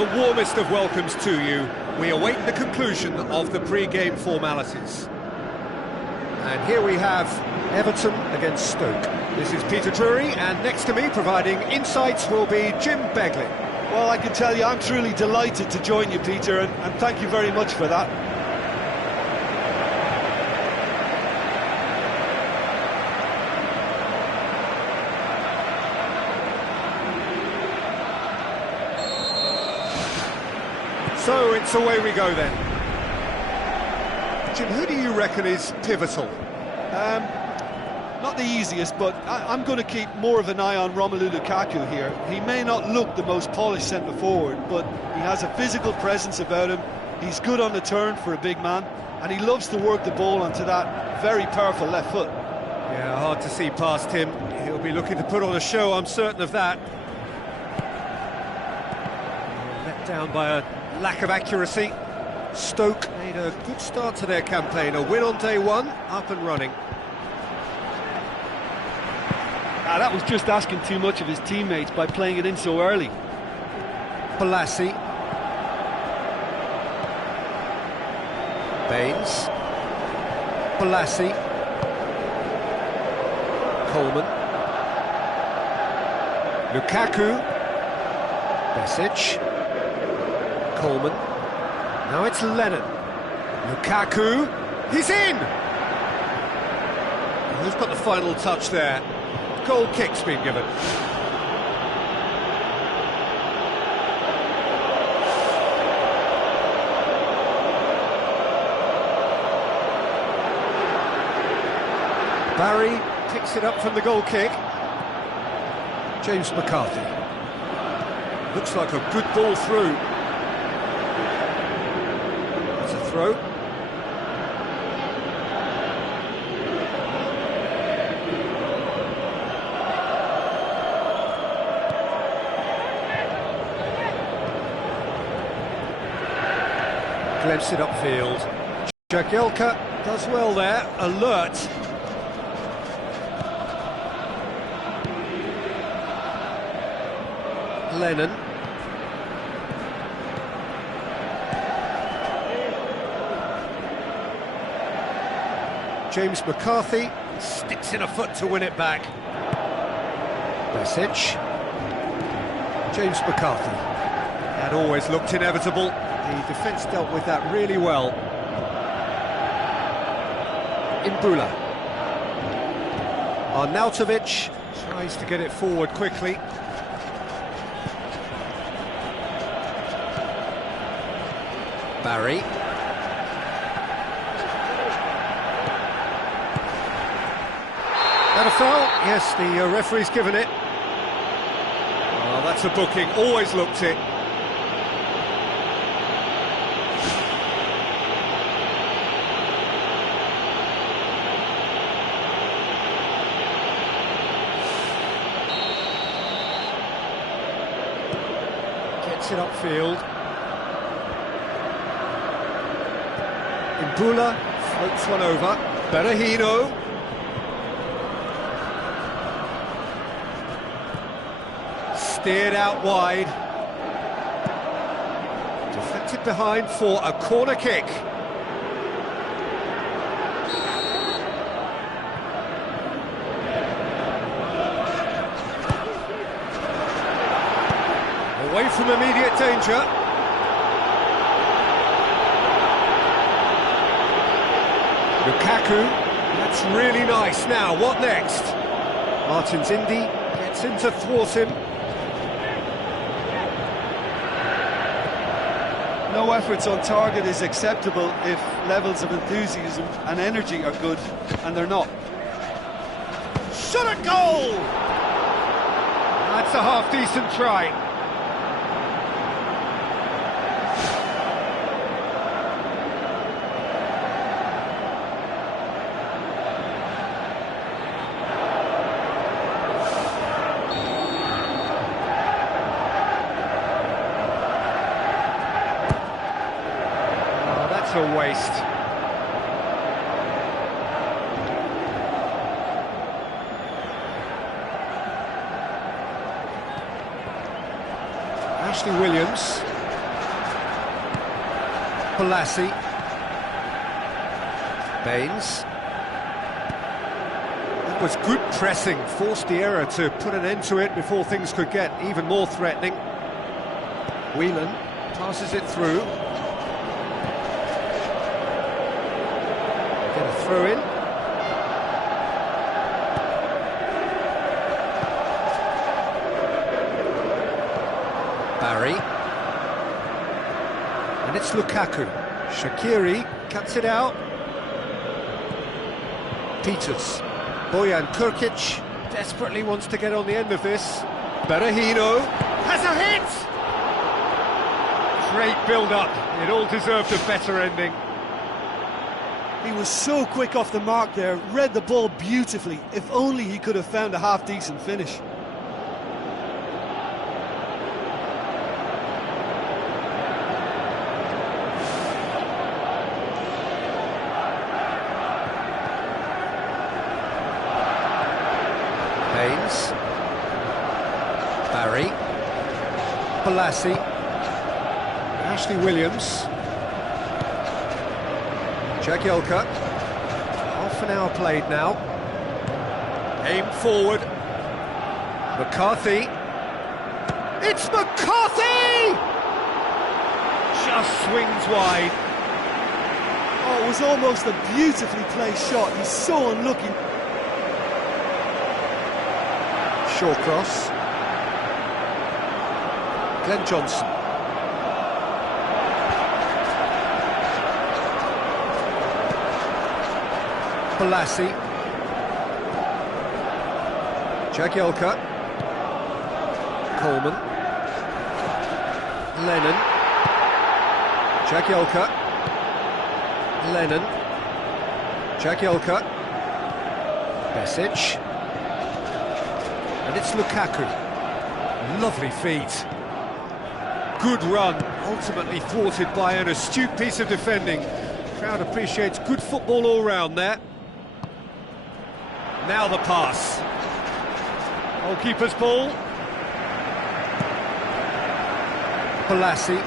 the warmest of welcomes to you. We await the conclusion of the pre-game formalities. And here we have Everton against Stoke. This is Peter Drury, and next to me providing insights will be Jim Begley. Well, I can tell you I'm truly delighted to join you, Peter, and thank you very much for that. So it's away we go then. Jim, who do you reckon is pivotal? Not the easiest, but I'm going to keep more of an eye on Romelu Lukaku here. He may not look the most polished centre-forward, but he has a physical presence about him. He's good on the turn for a big man, and he loves to work the ball onto that very powerful left foot. Yeah, hard to see past him. He'll be looking to put on a show, I'm certain of that. Let down by a lack of accuracy. Stoke made a good start to their campaign. A win on day one, up and running. That was just asking too much of his teammates by playing it in so early. Balassi. Baines. Balassi. Coleman. Lukaku. Besic. Coleman. Now it's Lennon. Lukaku. He's in! Who's got the final touch there? Goal kick's been given. Barry picks it up from the goal kick. James McCarthy. Looks like a good ball through. It's a throw. Glimpse it upfield. Jagielka does well there, alert. Lennon. James McCarthy sticks in a foot to win it back. Besic. James McCarthy. That always looked inevitable. The defence dealt with that really well. Imbula. Arnautovic tries to get it forward quickly. Barry. That a foul? Yes, the referee's given it. Oh, that's a booking, always looked it. Gets it upfield. Imbula floats one over. Berahino. Steered out wide. Deflected behind for a corner kick. Away from immediate danger. Lukaku, that's really nice. Now, what next? Martins Indy gets in to thwart him. No efforts on target is acceptable if levels of enthusiasm and energy are good, and they're not. Shot at goal! That's a half-decent try. A waste. Ashley Williams. Balassi. Baines. That was good pressing, forced the error to put an end to it before things could get even more threatening. Whelan passes it through. Get a throw in. Barry. And it's Lukaku. Shaqiri cuts it out. Peters. Bojan Kurkic desperately wants to get on the end of this. Berahino has a hit! Great build-up. It all deserved a better ending. He was so quick off the mark there, read the ball beautifully. If only he could have found a half-decent finish. Baines. Barry. Balassi. Ashley Williams. Jagielka. Half an hour played now. Aim forward. McCarthy. It's McCarthy! Just swings wide. Oh, it was almost a beautifully placed shot. He's so unlucky. Short cross. Glenn Johnson. Balassi. Jagielka. Coleman. Lennon. Jagielka. Lennon. Jagielka. Besic. And it's Lukaku. Lovely feet. Good run, ultimately thwarted by an astute piece of defending. Crowd appreciates good football all round there. Now the pass. Goalkeeper's ball. Balassi.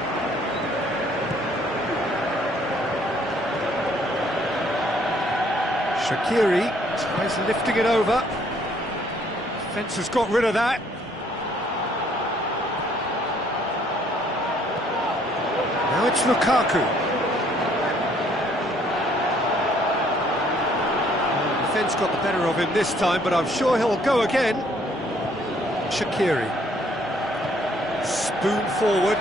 Shaqiri tries lifting it over. Defence has got rid of that. Now it's Lukaku. Defence got the better of him this time, but I'm sure he'll go again. Shaqiri. Spoon forward.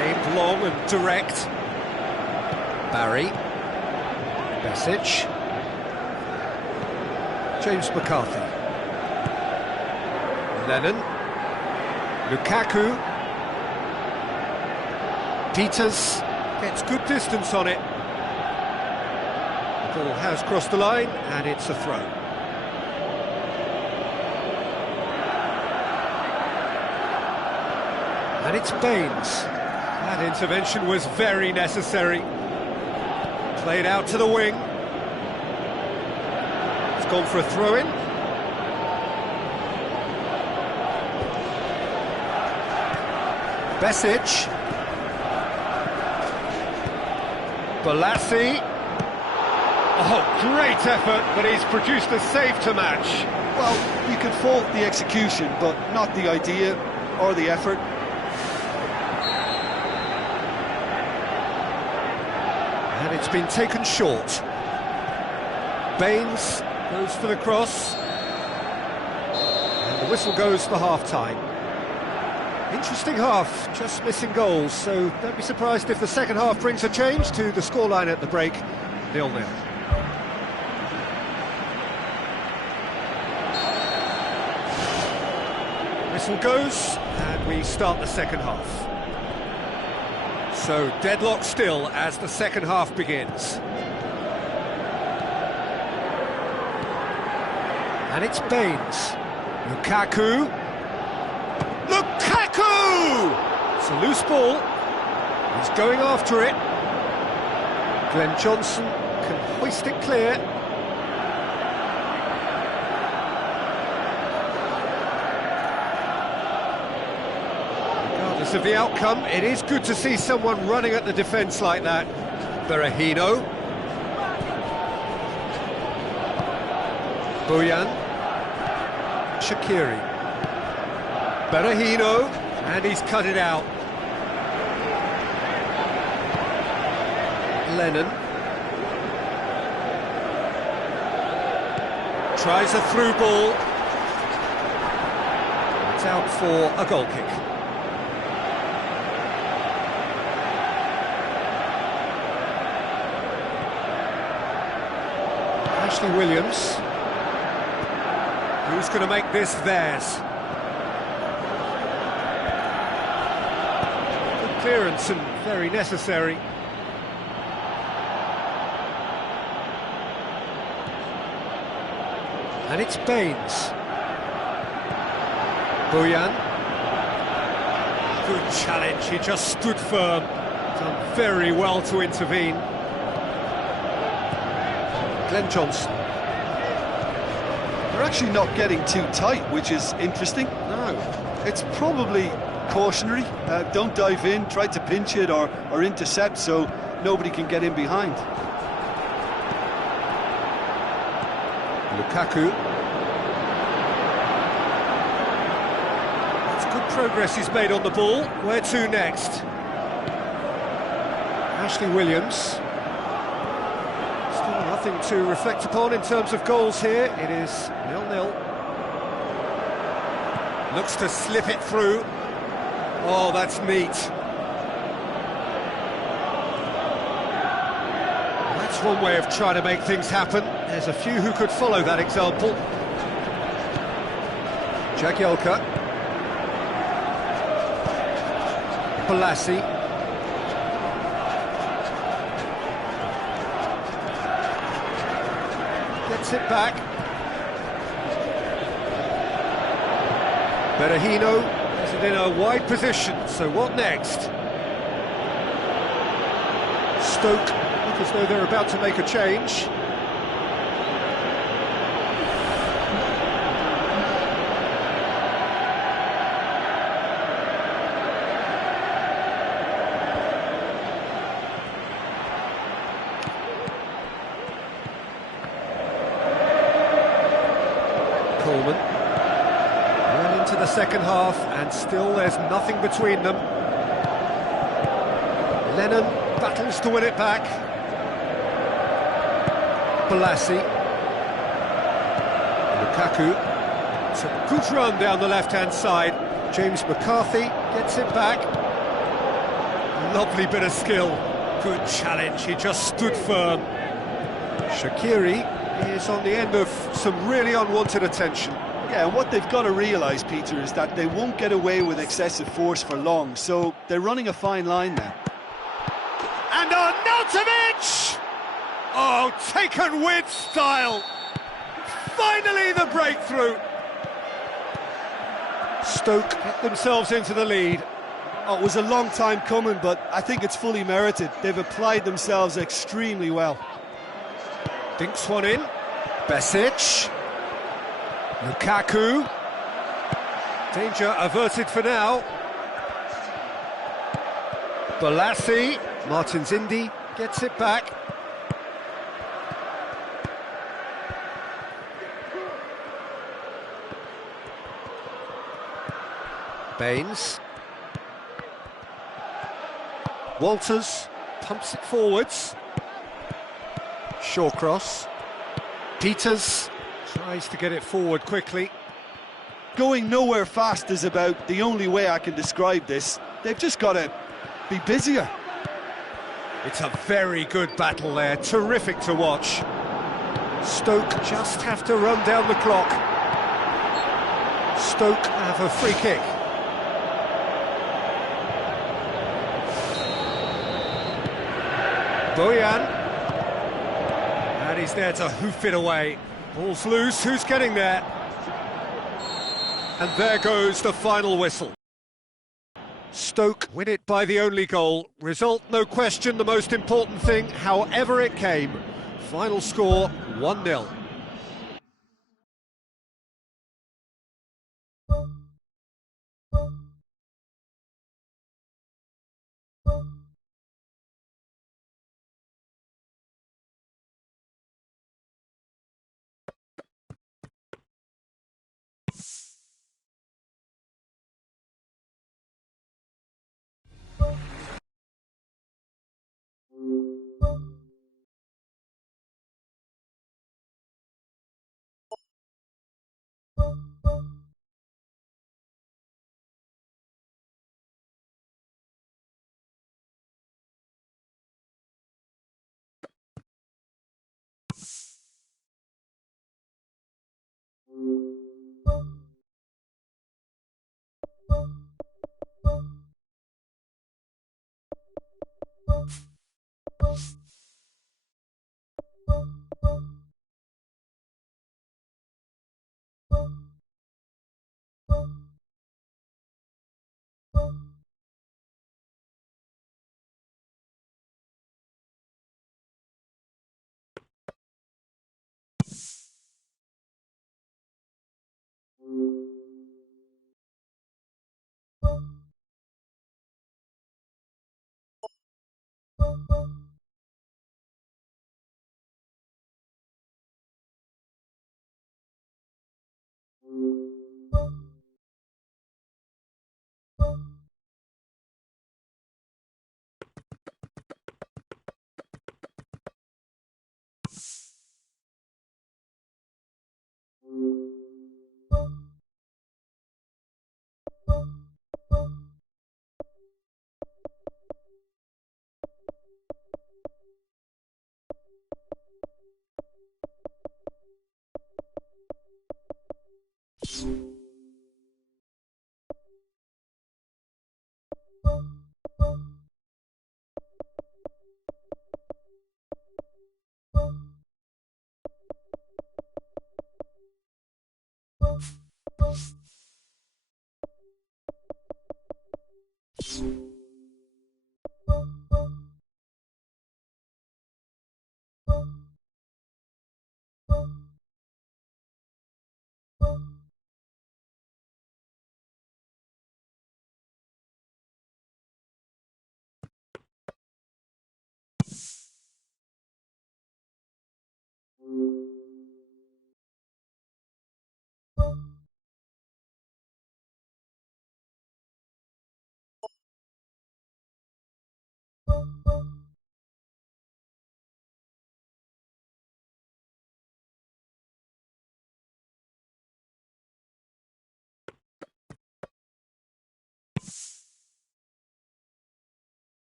Aimed long and direct. Barry. Besic. James McCarthy. Lennon. Lukaku. Peters gets good distance on it. The ball has crossed the line and it's a throw. And it's Baines. That intervention was very necessary. Played out to the wing. It's gone for a throw-in. Besic. Balassi. Oh, great effort, but he's produced a save to match. Well, you can fault the execution, but not the idea or the effort. And it's been taken short. Baines goes for the cross. And the whistle goes for half-time. Interesting half, just missing goals, so don't be surprised if the second half brings a change to the scoreline at the break, 0-0. Whistle goes, and we start the second half. So, deadlock still as the second half begins. And it's Baines. Lukaku. Lukaku! It's a loose ball. He's going after it. Glenn Johnson can hoist it clear. Regardless of the outcome, it is good to see someone running at the defence like that. Berahino. Bojan. Shaqiri. Berahino, and he's cut it out. Lennon. Tries a through ball. It's out for a goal kick. Ashley Williams. Who's going to make this theirs? Good clearance and very necessary. And it's Baines. Bojan. Good challenge, he just stood firm. Done very well to intervene. Glenn Johnson. They're actually not getting too tight, which is interesting. No. It's probably cautionary. Don't dive in, try to pinch it or intercept so nobody can get in behind. Lukaku. It's good progress he's made on the ball. Where to next? Ashley Williams. Still nothing to reflect upon in terms of goals here. It is 0-0. Looks to slip it through. Oh, that's neat. That's one way of trying to make things happen. There's a few who could follow that example. Jagielka. Balassi. Gets it back. Berahino has it in a wide position, so what next? Stoke look as though they're about to make a change. Coleman. Well into the second half, and still there's nothing between them. Lennon battles to win it back. Balassi. Lukaku. It's a good run down the left-hand side. James McCarthy gets it back. Lovely bit of skill. Good challenge, he just stood firm. Shaqiri is on the end of some really unwanted attention. Yeah, and what they've got to realise, Peter, is that they won't get away with excessive force for long, so they're running a fine line now. And Arnautovic! Oh, taken with style! Finally the breakthrough! Stoke get themselves into the lead. Oh, it was a long time coming, but I think it's fully merited. They've applied themselves extremely well. Dinks one in. Besic. Lukaku. Danger averted for now. Balassi. Martins Indy gets it back. Baines. Walters pumps it forwards. Shawcross. Peters tries to get it forward quickly. Going nowhere fast is about the only way I can describe this. They've just got to be busier. It's a very good battle there, terrific to watch. Stoke just have to run down the clock. Stoke have a free kick. Bojan. And he's there to hoof it away. Ball's loose, who's getting there? And there goes the final whistle. Stoke win it by the only goal. Result, no question, the most important thing, however it came. Final score, 1-0.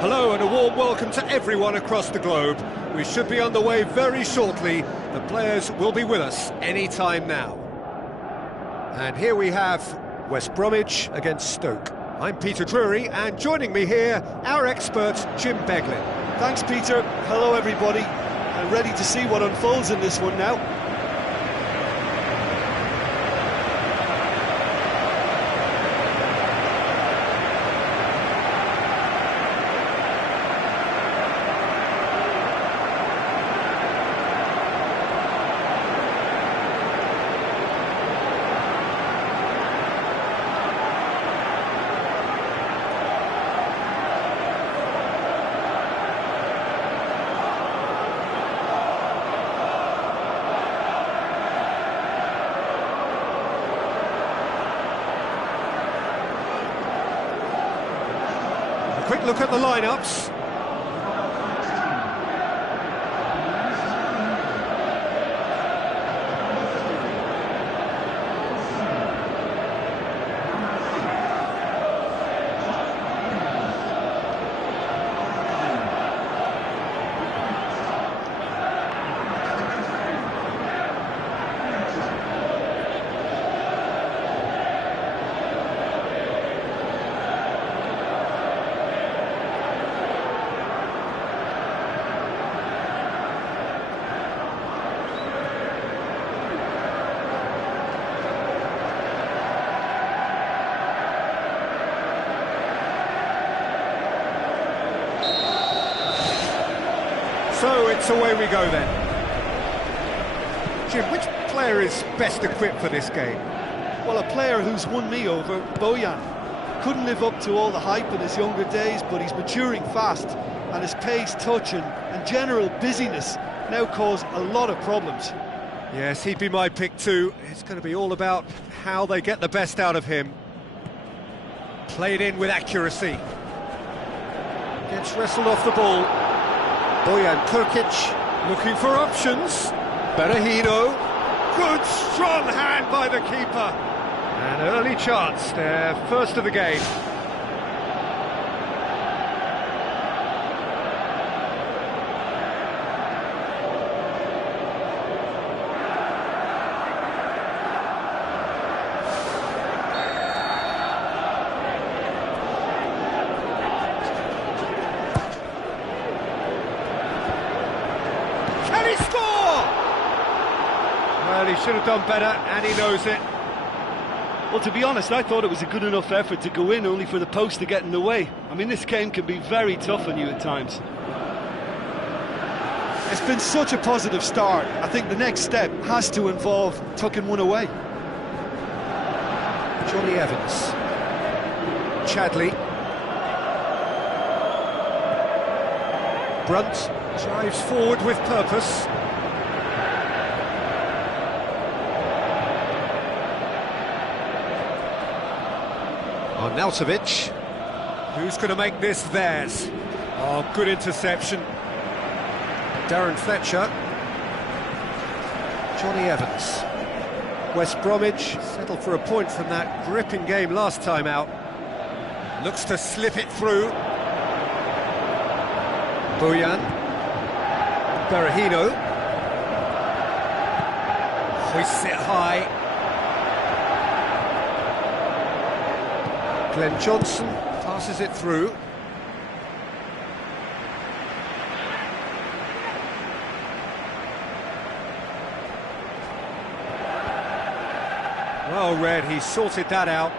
Hello and a warm welcome to everyone across the globe. We should be on the way very shortly. The players will be with us any time now. And here we have West Bromwich against Stoke. I'm Peter Drury, and joining me here, our expert, Jim Beglin. Thanks, Peter. Hello, everybody. I'm ready to see what unfolds in this one now. Quick look at the lineups. So it's away we go then. Jim, which player is best equipped for this game? Well, a player who's won me over, Bojan. Couldn't live up to all the hype in his younger days, but he's maturing fast, and his pace, touch and general busyness now cause a lot of problems. Yes, he'd be my pick too. It's going to be all about how they get the best out of him. Played in with accuracy. Gets wrestled off the ball. Bojan Kurkic looking for options. Berahino. Good strong hand by the keeper. An early chance, their first of the game. Can he score? Well, he should have done better, and he knows it. Well, to be honest, I thought it was a good enough effort to go in, only for the post to get in the way. I mean, this game can be very tough on you at times. It's been such a positive start. I think the next step has to involve tucking one away. Johnny Evans. Chadley. Brunt drives forward with purpose. Arnautovic. Who's going to make this theirs? Oh, good interception. Darren Fletcher. Johnny Evans. West Bromwich settled for a point from that gripping game last time out. Looks to slip it through. Bojan. Berahino. Hoists it high. Glenn Johnson passes it through. Well read, he sorted that out.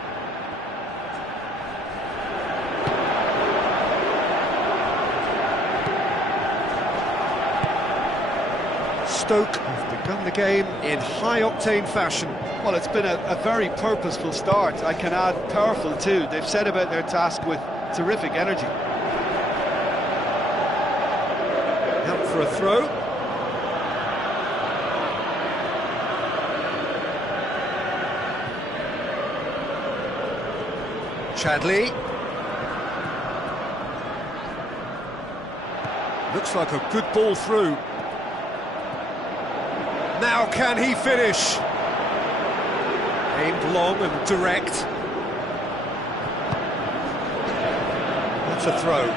Stoke have begun the game in high-octane fashion. Well, it's been a very purposeful start. I can add powerful too. They've set about their task with terrific energy. Out for a throw. Chadley. Looks like a good ball through. Now can he finish? Aimed long and direct. That's a throw.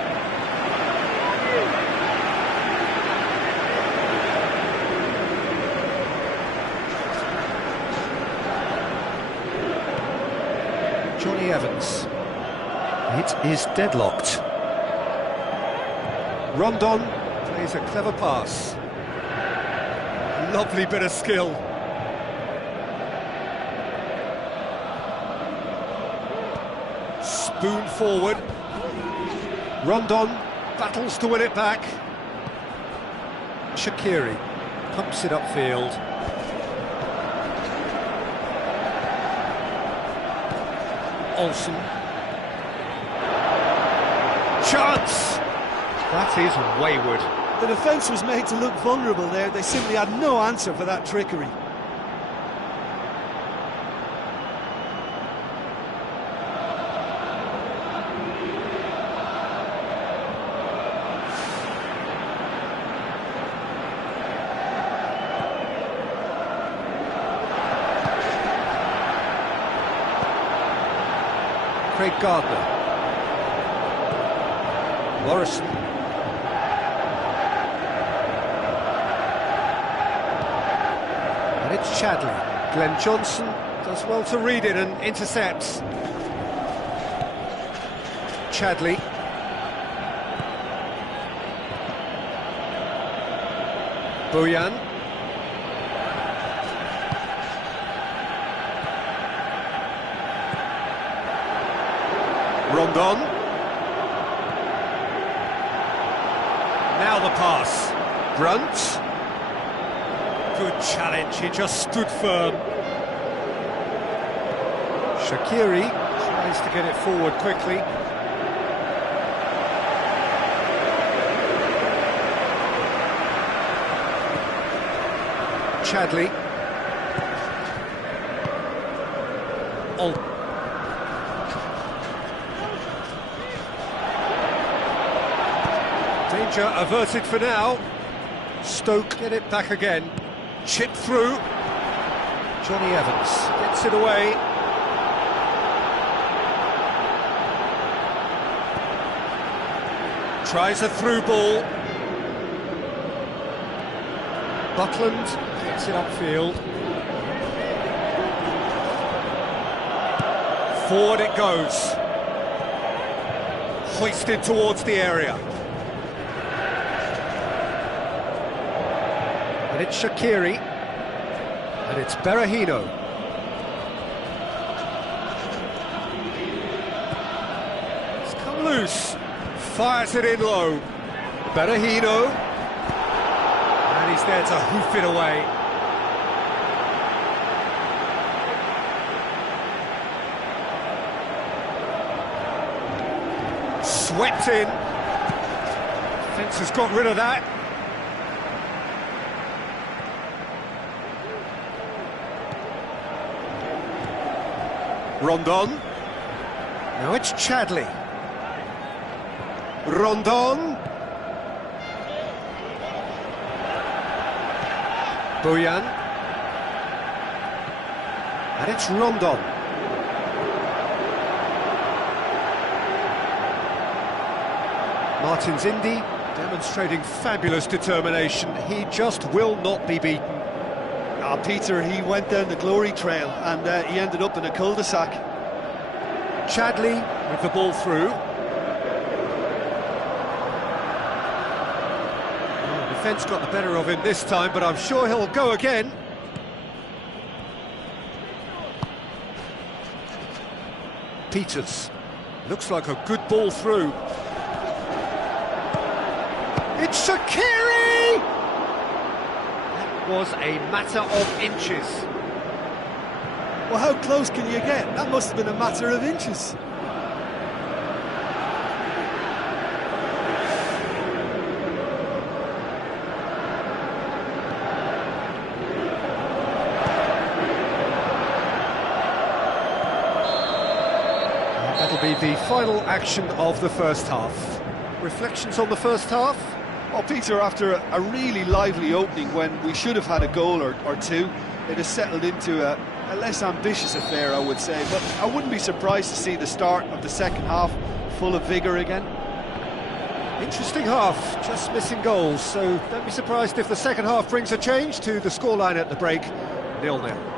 Johnny Evans. It is deadlocked. Rondon plays a clever pass. Lovely bit of skill. Spoon forward. Rondon battles to win it back. Shaqiri pumps it upfield. Olsen. Chance! That is wayward. The defence was made to look vulnerable there. They simply had no answer for that trickery. Craig Gardner. Morrison. And it's Chadley. Glenn Johnson does well to read it and intercepts. Chadley. Bojan. Rondon. Now the pass. Brunt. Good challenge, he just stood firm. Shaqiri tries to get it forward quickly. Chadley. Danger averted for now. Stoke get it back again. Chip through. Johnny Evans gets it away. Tries a through ball. Buckland gets it upfield. Forward it goes. Hoisted towards the area. And it's Shaqiri. And it's Berahino. Fires it in low. Berahino. And he's there to hoof it away. Swept in. Fence has got rid of that. Rondon. Now it's Chadley. Rondon. Boyan. And it's Rondon. Martin's Indy demonstrating fabulous determination. He just will not be beaten. Peter, he went down the glory trail and he ended up in a cul-de-sac. Chadley with the ball through. Well, the defence got the better of him this time, but I'm sure he'll go again. Peters. Looks like a good ball through. It's Shaqiri! That was a matter of inches. Well, how close can you get? That must have been a matter of inches. That'll be the final action of the first half. Reflections on the first half? Well, Peter, after a really lively opening when we should have had a goal or two, it has settled into a less ambitious affair, I would say. But I wouldn't be surprised to see the start of the second half full of vigour again. Interesting half, just missing goals, so don't be surprised if the second half brings a change to the scoreline at the break, 0-0.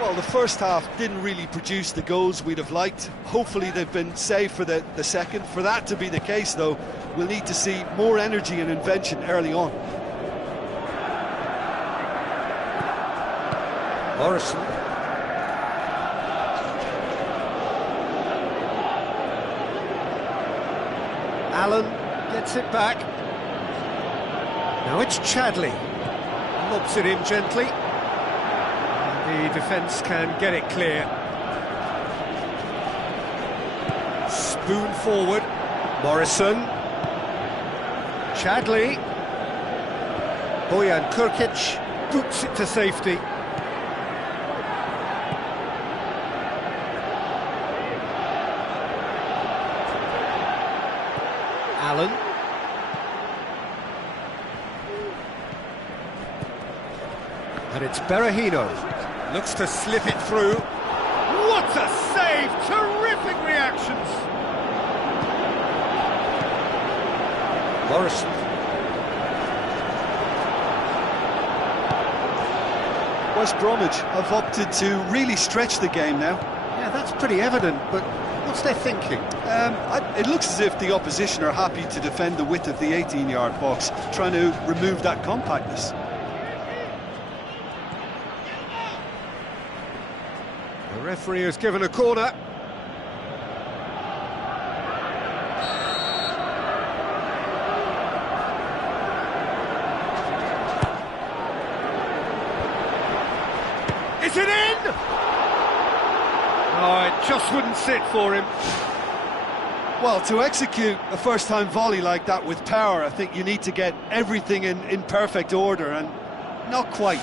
Well, the first half didn't really produce the goals we'd have liked. Hopefully they've been saved for the second. For that to be the case, though, we'll need to see more energy and invention early on. Morrison. Allen gets it back. Now it's Chadley. Lobs it in gently. The defence can get it clear. Spoon forward. Morrison. Chadley. Boyan Kurkic boots it to safety. Allen. And it's Berahino. Looks to slip it through. What a save! Terrific reactions! Morrison. West Bromwich have opted to really stretch the game now. Yeah, that's pretty evident, but what's their thinking? It looks as if the opposition are happy to defend the width of the 18-yard box, trying to remove that compactness. The referee has given a corner. Is it in? Oh, it just wouldn't sit for him. Well, to execute a first-time volley like that with power, I think you need to get everything in perfect order, and not quite.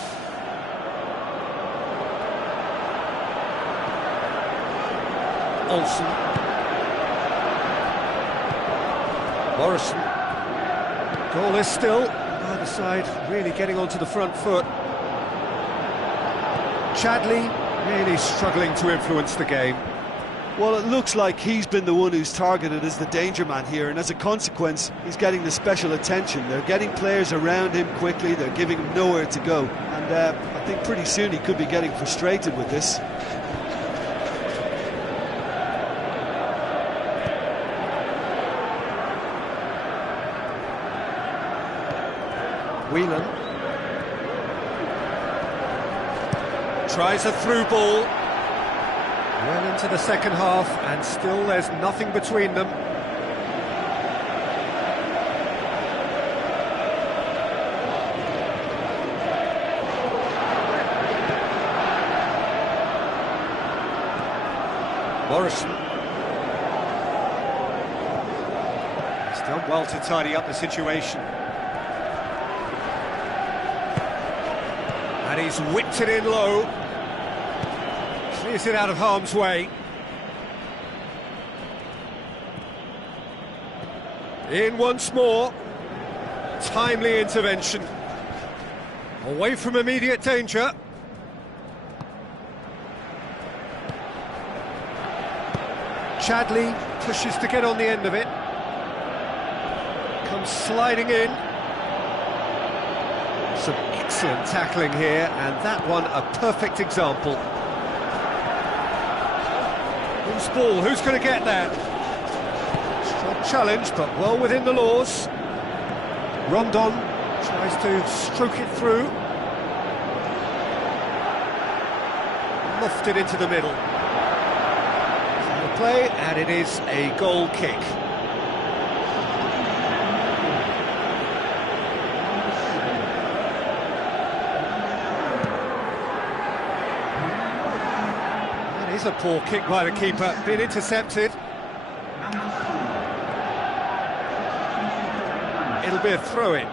Olsen. Morrison. Goal is still. Either side really getting onto the front foot. Chadley really struggling to influence the game. Well, it looks like he's been the one who's targeted as the danger man here, and as a consequence, he's getting the special attention. They're getting players around him quickly, they're giving him nowhere to go, and I think pretty soon he could be getting frustrated with this. Whelan tries a through ball. Well into the second half, and still there's nothing between them. Morrison. He's done well to tidy up the situation. And he's whipped it in low. Clears it out of harm's way. In once more. Timely intervention. Away from immediate danger. Chadley pushes to get on the end of it. Comes sliding in. Some excellent tackling here, and that one a perfect example. Who's ball? Who's going to get that? Strong challenge, but well within the laws. Rondon tries to stroke it through. Lofted into the middle. Play, and it is a goal kick. That is a poor kick by the keeper, been intercepted. It'll be a throw-in.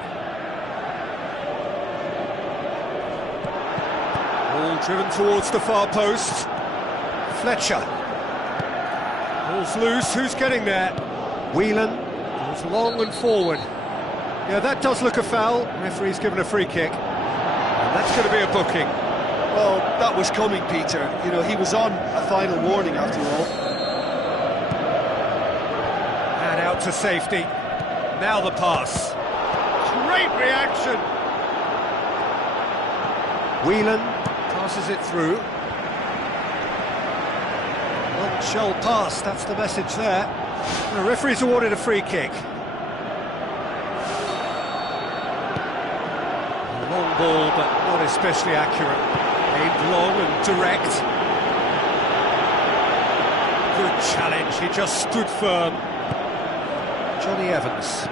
Ball driven towards the far post. Fletcher. Ball's loose, who's getting there? Whelan goes long and forward. Yeah, that does look a foul. Referee's given a free kick. And that's going to be a booking. Well, that was coming, Peter. You know, he was on a final warning after all. And out to safety. Now the pass. Great reaction. Whelan passes it through. Shell pass, that's the message there. The referee's awarded a free kick. A long ball, but not especially accurate. Aimed long and direct. Good challenge, he just stood firm. Johnny Evans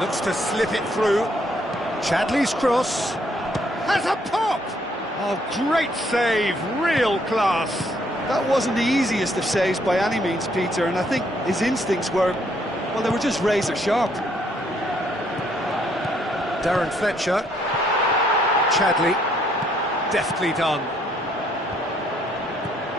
looks to slip it through. Chadley's cross has a pop! Oh, great save, real class. That wasn't the easiest of saves by any means, Peter, and I think his instincts were, well, they were just razor sharp. Darren Fletcher. Chadley. Deftly done.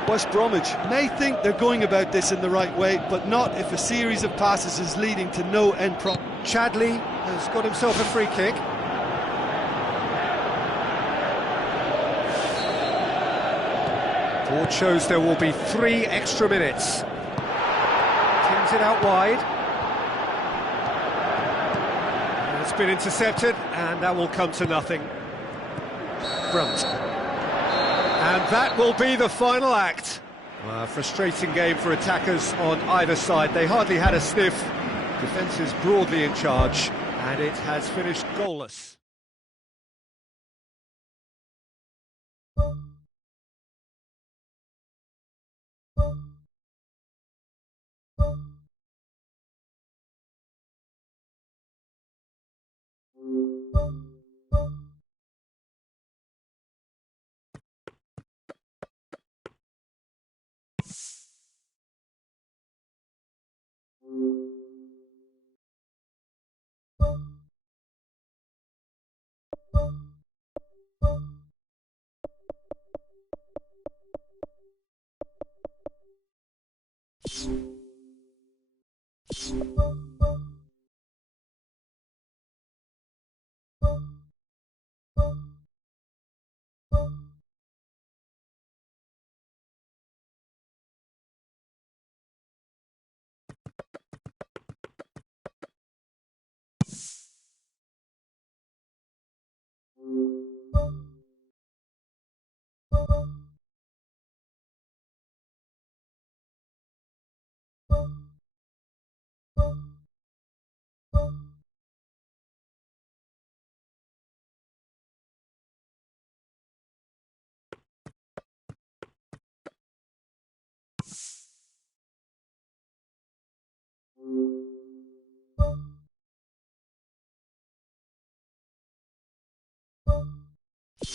West Bromwich may think they're going about this in the right way, but not if a series of passes is leading to no end product. Chadley has got himself a free kick. Board shows there will be 3 extra minutes. Pins it out wide. It's been intercepted, and that will come to nothing. Brunt. And that will be the final act. A frustrating game for attackers on either side. They hardly had a sniff. Defence is broadly in charge, and it has finished goalless.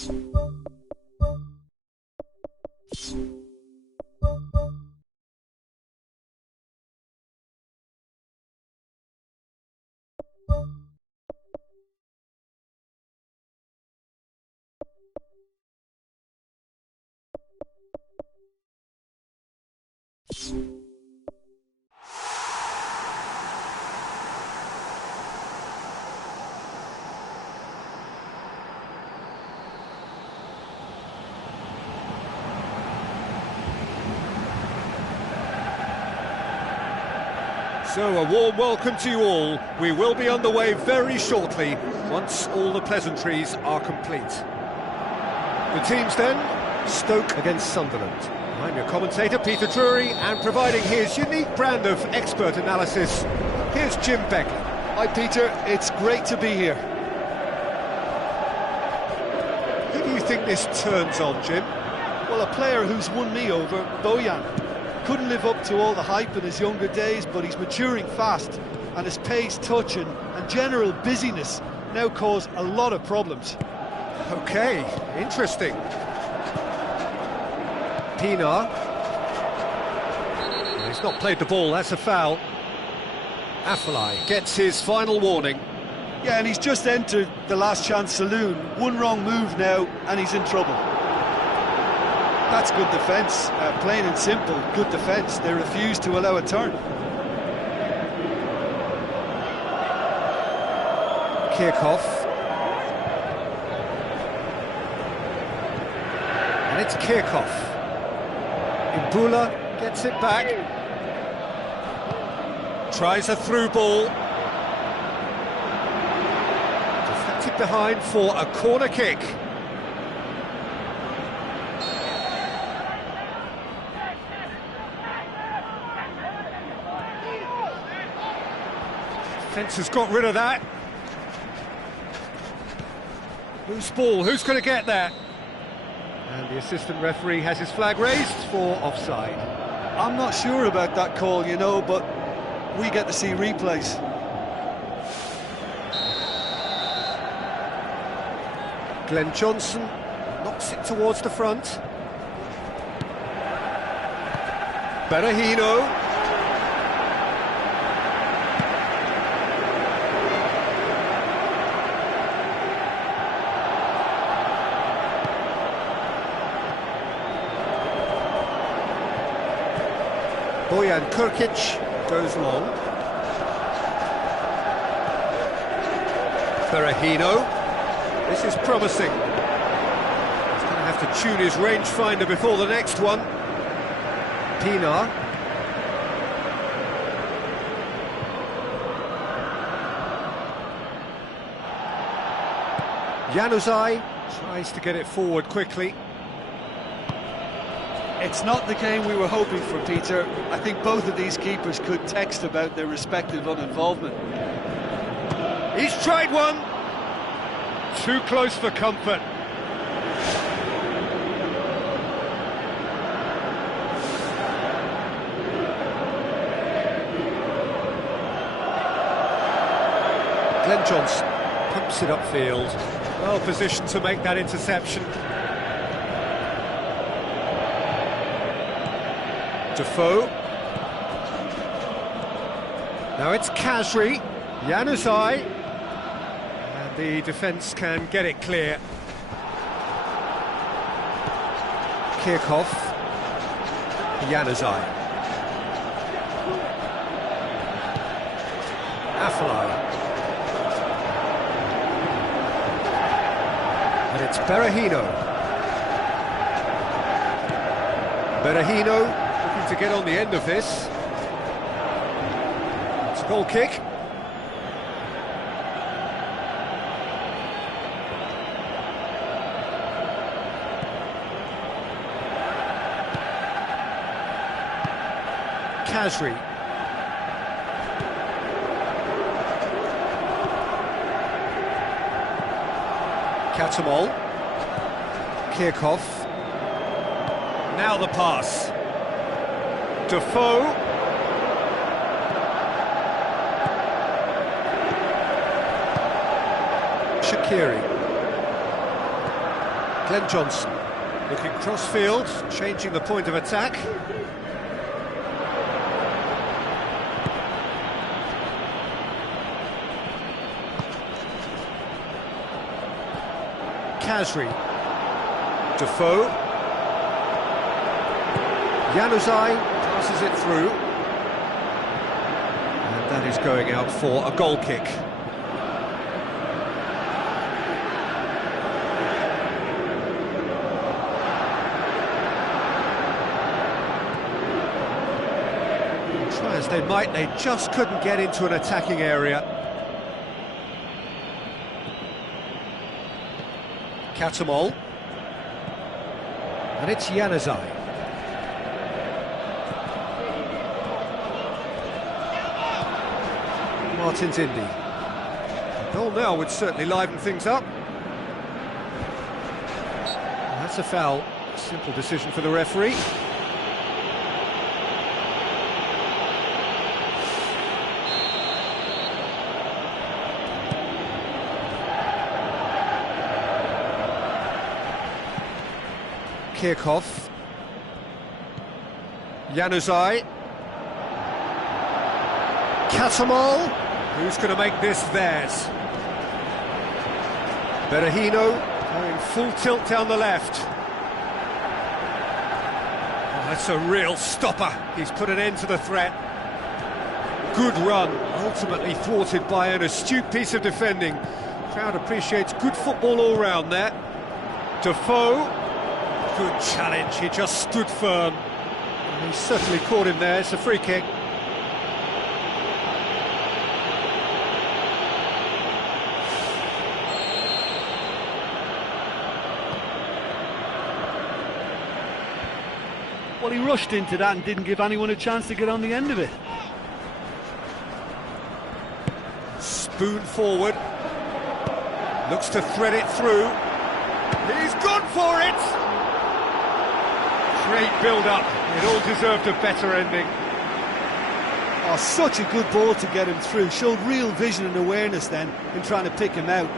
So, a warm welcome to you all. We will be underway very shortly, once all the pleasantries are complete. The teams then, Stoke against Sunderland. I'm your commentator, Peter Drury, and providing his unique brand of expert analysis, here's Jim Beckley. Hi Peter, it's great to be here. Who do you think this turns on, Jim? Well, a player who's won me over, Bojan. Couldn't live up to all the hype in his younger days, but he's maturing fast, and his pace, touch and general busyness now cause a lot of problems. Okay, interesting. Plyr. He's not played the ball, that's a foul. Afellay gets his final warning. Yeah, and he's just entered the last chance saloon. One wrong move now, and he's in trouble. That's good defence, plain and simple, good defence. They refuse to allow a turn. Kirchhoff. And it's Kirchhoff. Imbula gets it back. Tries a through ball. Deflected behind for a corner kick. Defence has got rid of that. Loose ball, who's going to get that? And the assistant referee has his flag raised for offside. I'm not sure about that call, you know, but we get to see replays. Glenn Johnson knocks it towards the front. Berahino. Bojan Krkić goes long. Berahino. This is promising. He's going to have to tune his rangefinder before the next one. Plyr. Januzaj tries to get it forward quickly. It's not the game we were hoping for, Peter. I think both of these keepers could text about their respective uninvolvement. He's tried one. Too close for comfort. Glenn Johnson pumps it upfield. Well positioned to make that interception. Defoe. Now it's Khazri, Januzaj, and the defence can get it clear. Kirchhoff, Januzaj. Afellay. And it's Berahino. Berahino looking to get on the end of this. It's a goal kick. Khazri. Katamol. Kirchhoff. Now the pass. Defoe. Shaqiri. Glenn Johnson looking cross-field, changing the point of attack. Kasri, Defoe, Januzaj passes it through, and that is going out for a goal kick. Try as they might, they just couldn't get into an attacking area. Katamol, and it's Januzaj. Martins Indy. A goal now would certainly liven things up. That's a foul. Simple decision for the referee. Kirchhoff, Januzaj, Katamol, who's going to make this theirs? Berahino going full tilt down the left. Oh, that's a real stopper. He's put an end to the threat. Good run, ultimately thwarted by an astute piece of defending. Crowd appreciates good football all round there. Defoe. Good challenge, he just stood firm. And he certainly caught him there, it's a free kick. Well, he rushed into that and didn't give anyone a chance to get on the end of it. Spoon forward. Looks to thread it through. He's gone for it! Great build-up, it all deserved a better ending. Oh, such a good ball to get him through. Showed real vision and awareness then in trying to pick him out.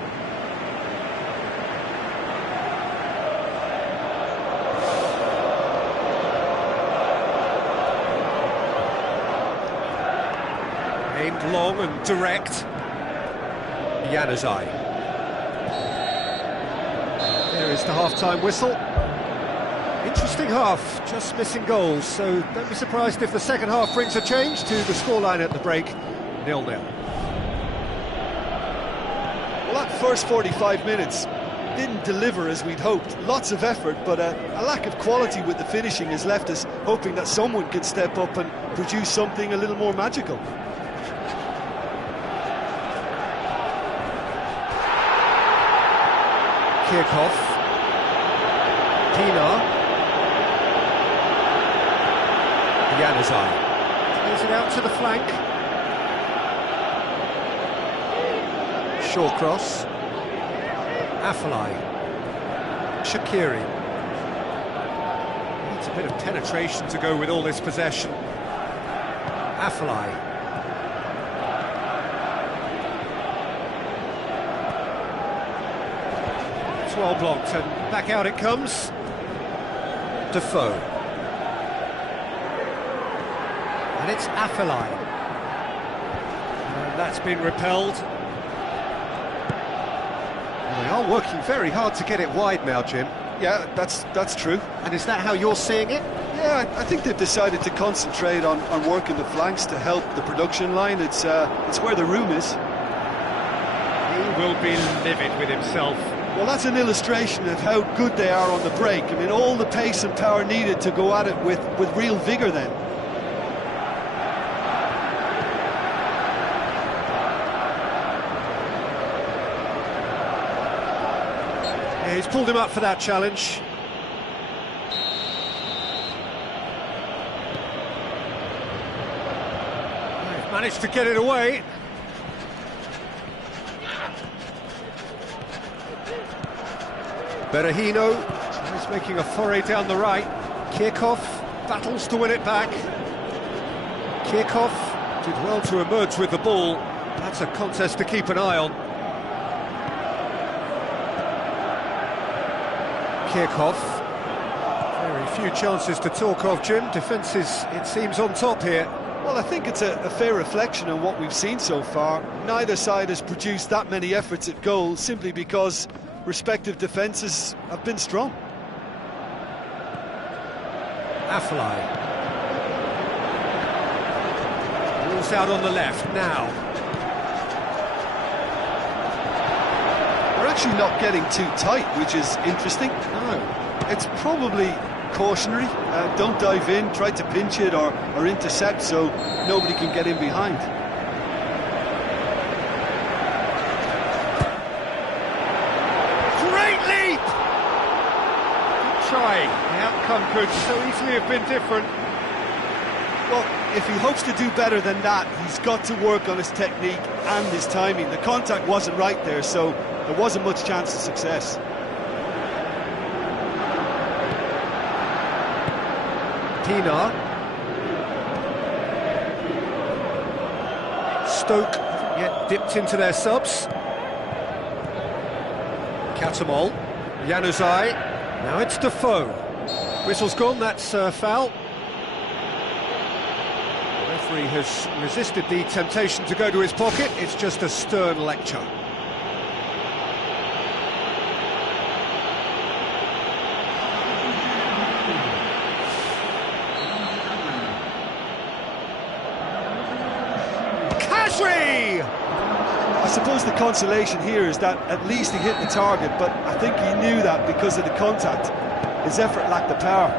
Aimed long and direct. Januzaj. There is the half-time whistle. Interesting half, just missing goals, so don't be surprised if the second half brings a change to the scoreline at the break, 0-0. Well, that first 45 minutes didn't deliver as we'd hoped. Lots of effort, but a lack of quality with the finishing has left us hoping that someone could step up and produce something a little more magical. Kirchhoff, Pina, Januzaj plays it out to the flank. Shawcross, Afellay, Shaqiri. Needs a bit of penetration to go with all this possession. Afellay. It's well blocked and back out it comes. Defoe. And it's Afellay. And that's been repelled. Well, they are working very hard to get it wide now, Jim. Yeah, that's true. And is that how you're seeing it? Yeah, I think they've decided to concentrate on working the flanks to help the production line. It's where the room is. He will be livid with himself. Well, that's an illustration of how good they are on the break. I mean, all the pace and power needed to go at it with real vigour then. Yeah, he's pulled him up for that challenge. They've managed to get it away. Berahino is making a foray down the right. Kirchhoff battles to win it back. Kirchhoff did well to emerge with the ball. That's a contest to keep an eye on. Kirchhoff. Very few chances to talk of, Jim. Defence is, it seems, on top here. Well, I think it's a fair reflection on what we've seen so far. Neither side has produced that many efforts at goal simply because respective defences have been strong. Afellay. Ball's out on the left now. We're actually not getting too tight, which is interesting. No. It's probably cautionary. Don't dive in, try to pinch it or intercept so nobody can get in behind. Great leap! Good try. The outcome could so easily have been different. Well, if he hopes to do better than that, he's got to work on his technique and his timing. The contact wasn't right there, so there wasn't much chance of success. Pienaar. Stoke haven't yet dipped into their subs. Catamol. Januzaj. Now it's Defoe. Whistle's gone, that's foul. The referee has resisted the temptation to go to his pocket. It's just a stern lecture. I suppose the consolation here is that at least he hit the target, but I think he knew that because of the contact. His effort lacked the power.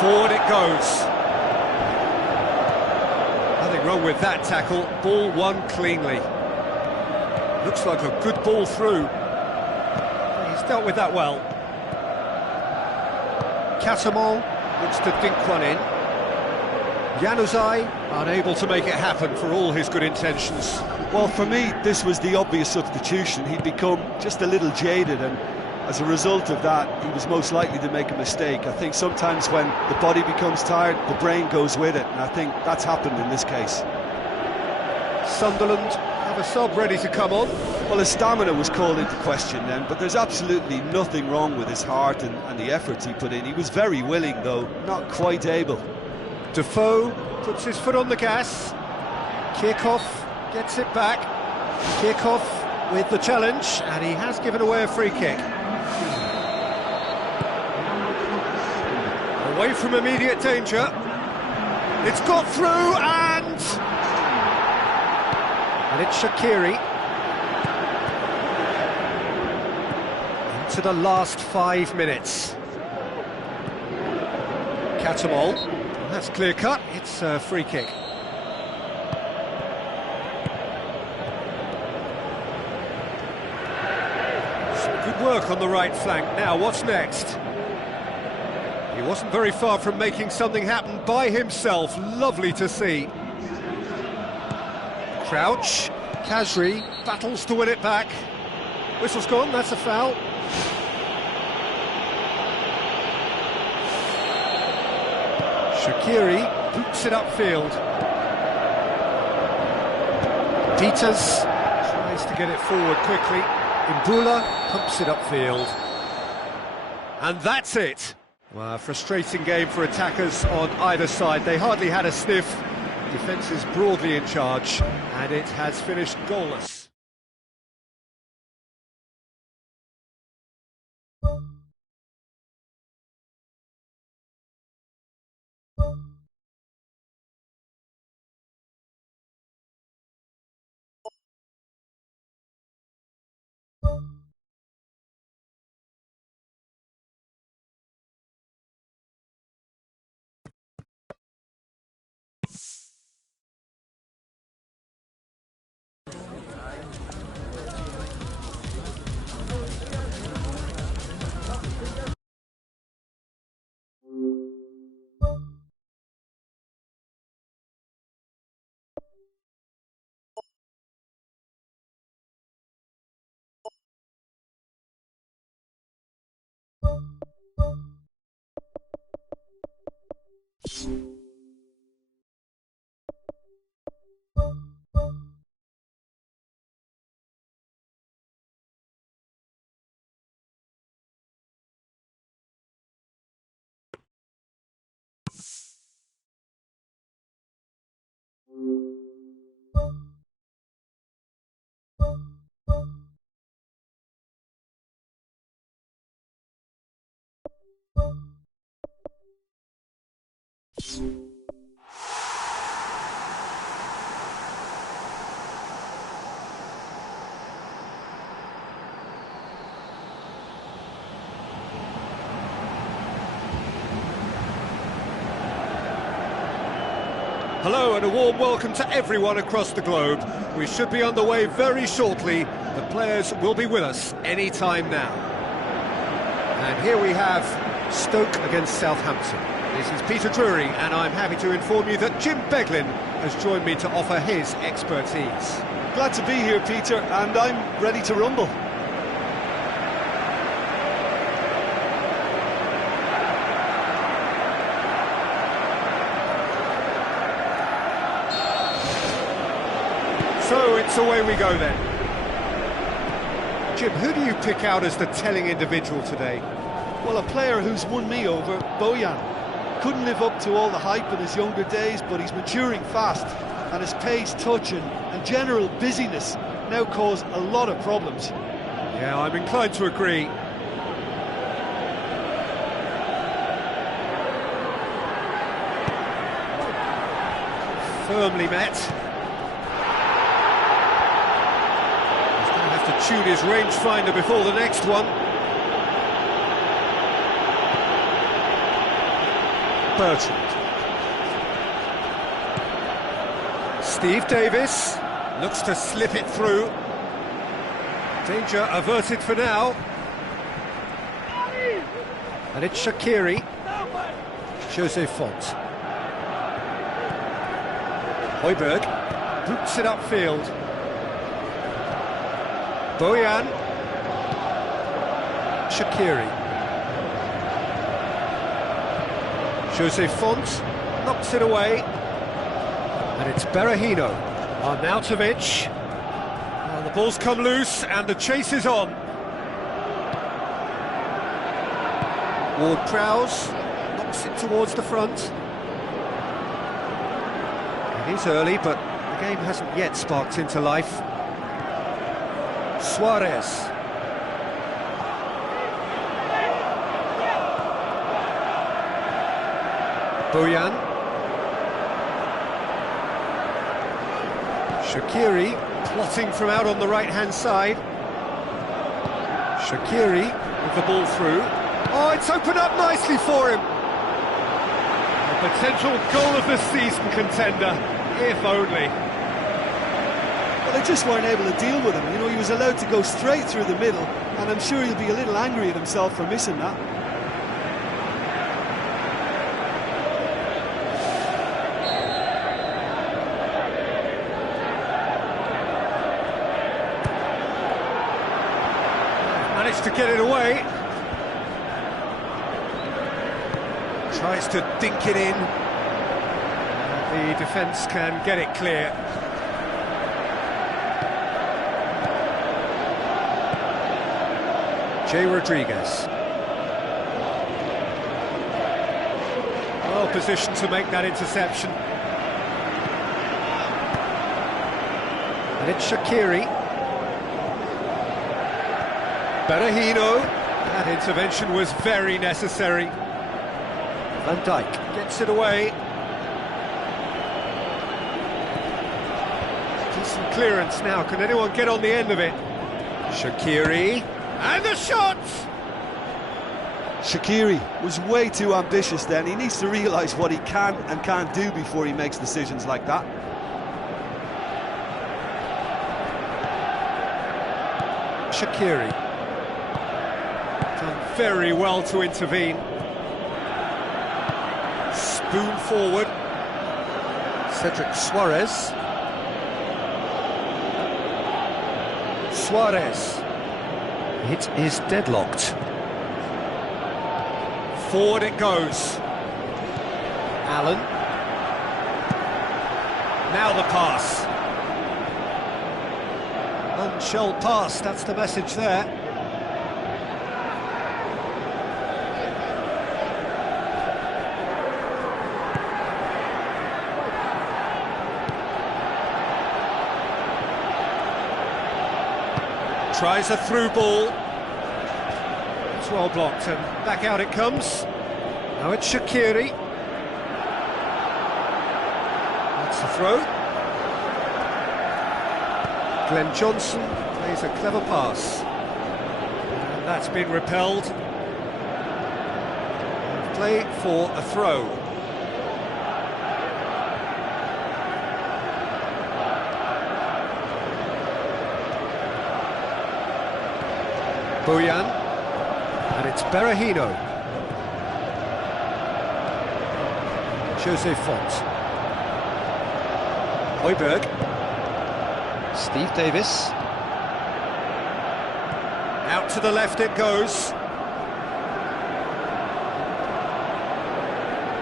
Forward it goes. Nothing wrong with that tackle. Ball won cleanly. Looks like a good ball through. He's dealt with that well. Catamol looks to dink one in. Januzaj unable to make it happen for all his good intentions. Well, for me, this was the obvious substitution. He'd become just a little jaded, and as a result of that, he was most likely to make a mistake. I think sometimes when the body becomes tired, the brain goes with it, and I think that's happened in this case. Sunderland have a sub ready to come on. Well, his stamina was called into question then, but there's absolutely nothing wrong with his heart and the efforts he put in. He was very willing, though, not quite able. Defoe puts his foot on the gas. Kirchhoff gets it back. Kirchhoff with the challenge, and he has given away a free kick. Away from immediate danger. It's got through, and it's Shaqiri. Into the last 5 minutes. Catamol. That's clear cut, it's a free kick. Some good work on the right flank. Now, what's next? He wasn't very far from making something happen by himself. Lovely to see. Crouch. Khazri battles to win it back. Whistle's gone, that's a foul. Shaqiri boots it upfield. Peters tries to get it forward quickly. Imbula pumps it upfield. And that's it. Well, a frustrating game for attackers on either side. They hardly had a sniff. Defence is broadly in charge, and it has finished goalless. Hello and a warm welcome to everyone across the globe. We should be underway very shortly. The players will be with us any time now. And here we have Stoke against Southampton. This is Peter Drury, and I'm happy to inform you that Jim Beglin has joined me to offer his expertise. Glad to be here, Peter, and I'm ready to rumble. So it's away we go then. Jim, who do you pick out as the telling individual today? Well, a player who's won me over, Bojan. Couldn't live up to all the hype in his younger days, but he's maturing fast, and his pace, touch and general busyness now cause a lot of problems. Yeah, I'm inclined to agree. Firmly met. To tune his rangefinder before the next one. Bertrand. Steve Davis looks to slip it through. Danger averted for now. And it's Shaqiri. Jose Font. Højbjerg boots it upfield. Bojan, Shaqiri, Jose Font knocks it away, and it's Berahino, Arnautovic, and the ball's come loose and the chase is on. Ward-Prowse knocks it towards the front. It is early, but the game hasn't yet sparked into life. Suarez. Bojan. Shaqiri plotting from out on the right-hand side. Shaqiri with the ball through. Oh, it's opened up nicely for him. A potential goal of the season contender, if only. Well, they just weren't able to deal with him. You know, he was allowed to go straight through the middle, and I'm sure he'll be a little angry at himself for missing that. Managed to get it away. Tries to dink it in. The defence can get it clear. Jay Rodriguez. Well positioned to make that interception. And it's Shaqiri. Berahino. That intervention was very necessary. Van Dijk gets it away. Decent clearance now. Can anyone get on the end of it? Shaqiri. And the shot! Shaqiri was way too ambitious then. He needs to realise what he can and can't do before he makes decisions like that. Shaqiri. Done very well to intervene. Spoon forward. Cedric Suarez. Suarez. It is deadlocked. Forward it goes. Allen. Now the pass. None shall pass, that's the message there. Tries a through ball. It's well blocked and back out it comes. Now it's Shaqiri. That's the throw. Glenn Johnson plays a clever pass. And that's been repelled. Play for a throw. Bojan, and it's Berahino. Jose Font. Højbjerg. Steve Davis. Out to the left it goes.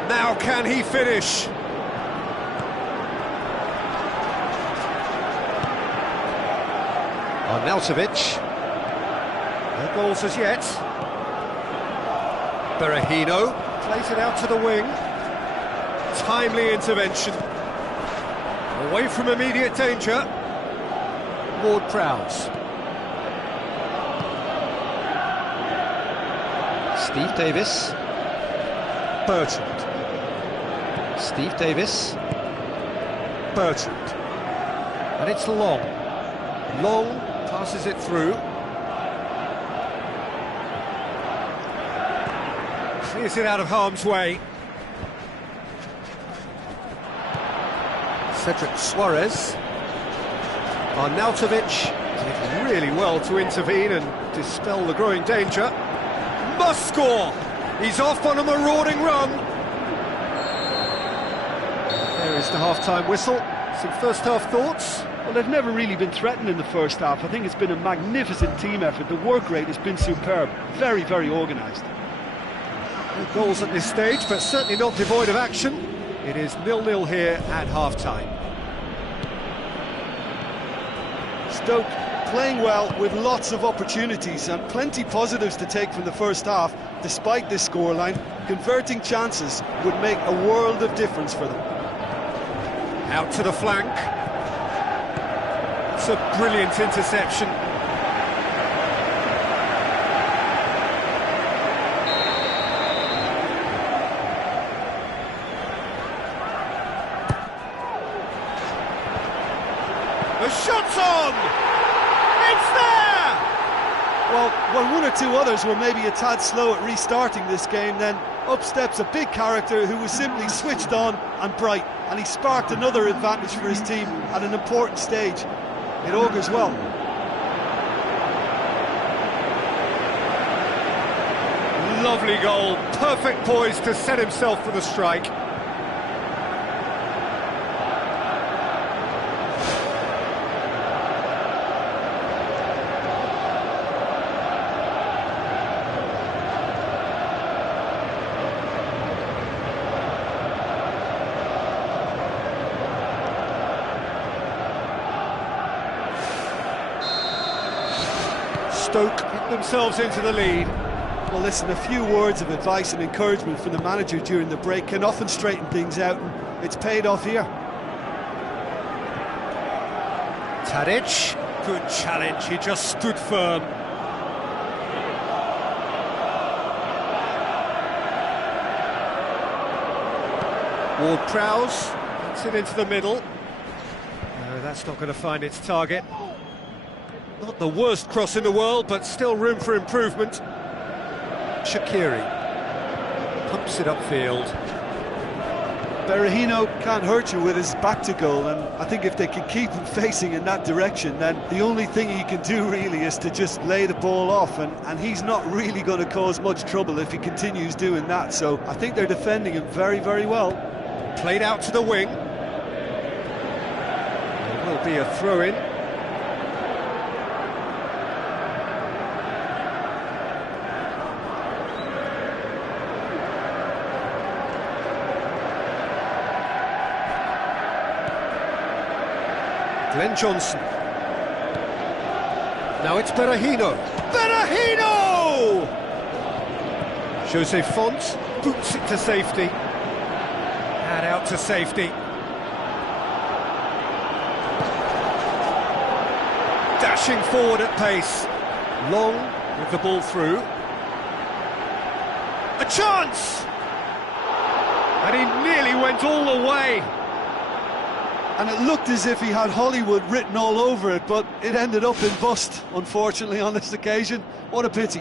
Now can he finish? Arnautovic. No goals as yet. Berahino plays it out to the wing. Timely intervention. Away from immediate danger. Ward-Prowse. Steve Davis. Bertrand. Steve Davis. Bertrand. And it's Long. Long passes it through. Clears it out of harm's way. Cedric Suarez. Arnautovic did really well to intervene and dispel the growing danger. Must score! He's off on a marauding run. There is the half-time whistle. Some first-half thoughts? Well, they've never really been threatened in the first half. I think it's been a magnificent team effort. The work rate has been superb. Very, very organised. No goals at this stage, but certainly not devoid of action. It is 0-0 here at half-time. Stoke playing well with lots of opportunities and plenty positives to take from the first half. Despite this scoreline, converting chances would make a world of difference for them. Out to the flank. It's a brilliant interception. The shot's on! It's there! Well, when one or two others were maybe a tad slow at restarting this game, then up steps a big character who was simply switched on and bright, and he sparked another advantage for his team at an important stage. It augurs well. Lovely goal, perfect poise to set himself for the strike. Stoke get themselves into the lead. Well, listen, a few words of advice and encouragement from the manager during the break can often straighten things out, and it's paid off here. Tadic, good challenge, he just stood firm. Ward-Prowse gets it into the middle. No, that's not going to find its target. Not the worst cross in the world, but still room for improvement. Shaqiri pumps it upfield. Berahino can't hurt you with his back to goal, and I think if they can keep him facing in that direction, then the only thing he can do really is to just lay the ball off, and he's not really going to cause much trouble if he continues doing that. So I think they're defending him very, very well. Played out to the wing. There will be a throw-in. Glenn Johnson. Now it's Berahino. Berahino! Jose Font boots it to safety. And out to safety. Dashing forward at pace. Long with the ball through. A chance! And he nearly went all the way. And it looked as if he had Hollywood written all over it, but it ended up in bust, unfortunately, on this occasion. What a pity.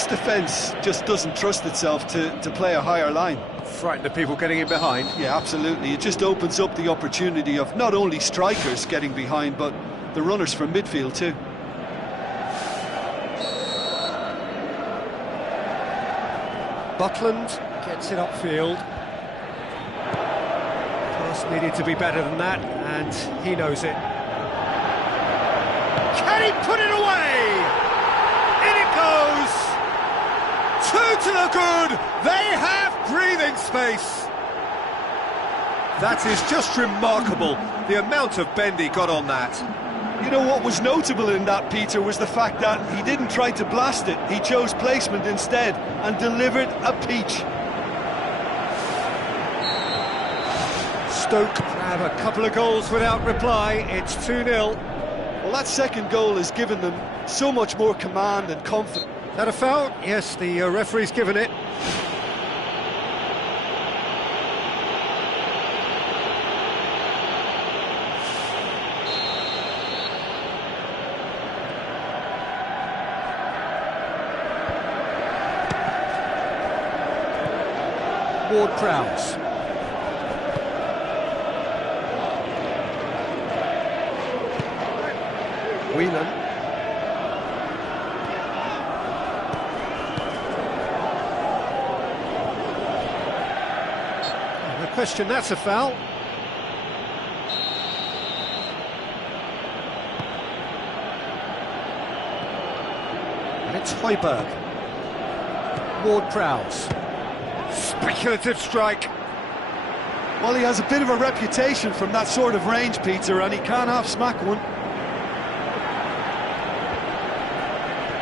this defence just doesn't trust itself to play a higher line. Frighten the people getting in behind. Yeah, absolutely. It just opens up the opportunity of not only strikers getting behind, but the runners from midfield too. Butland gets it upfield. Pass needed to be better than that, and he knows it. Can he put it away? In it goes! Two to the good! They have breathing space! That is just remarkable, the amount of bend he got on that. You know what was notable in that, Peter, was the fact that he didn't try to blast it. He chose placement instead and delivered a peach. Stoke have a couple of goals without reply. It's 2-0. Well, that second goal has given them so much more command and confidence. Is that a foul? Yes, the referee's given it. Ward-Prowse. Whelan. No question, that's a foul. And it's Højbjerg. Ward-Prowse. Speculative strike. Well, he has a bit of a reputation from that sort of range, Peter, and he can't half-smack one.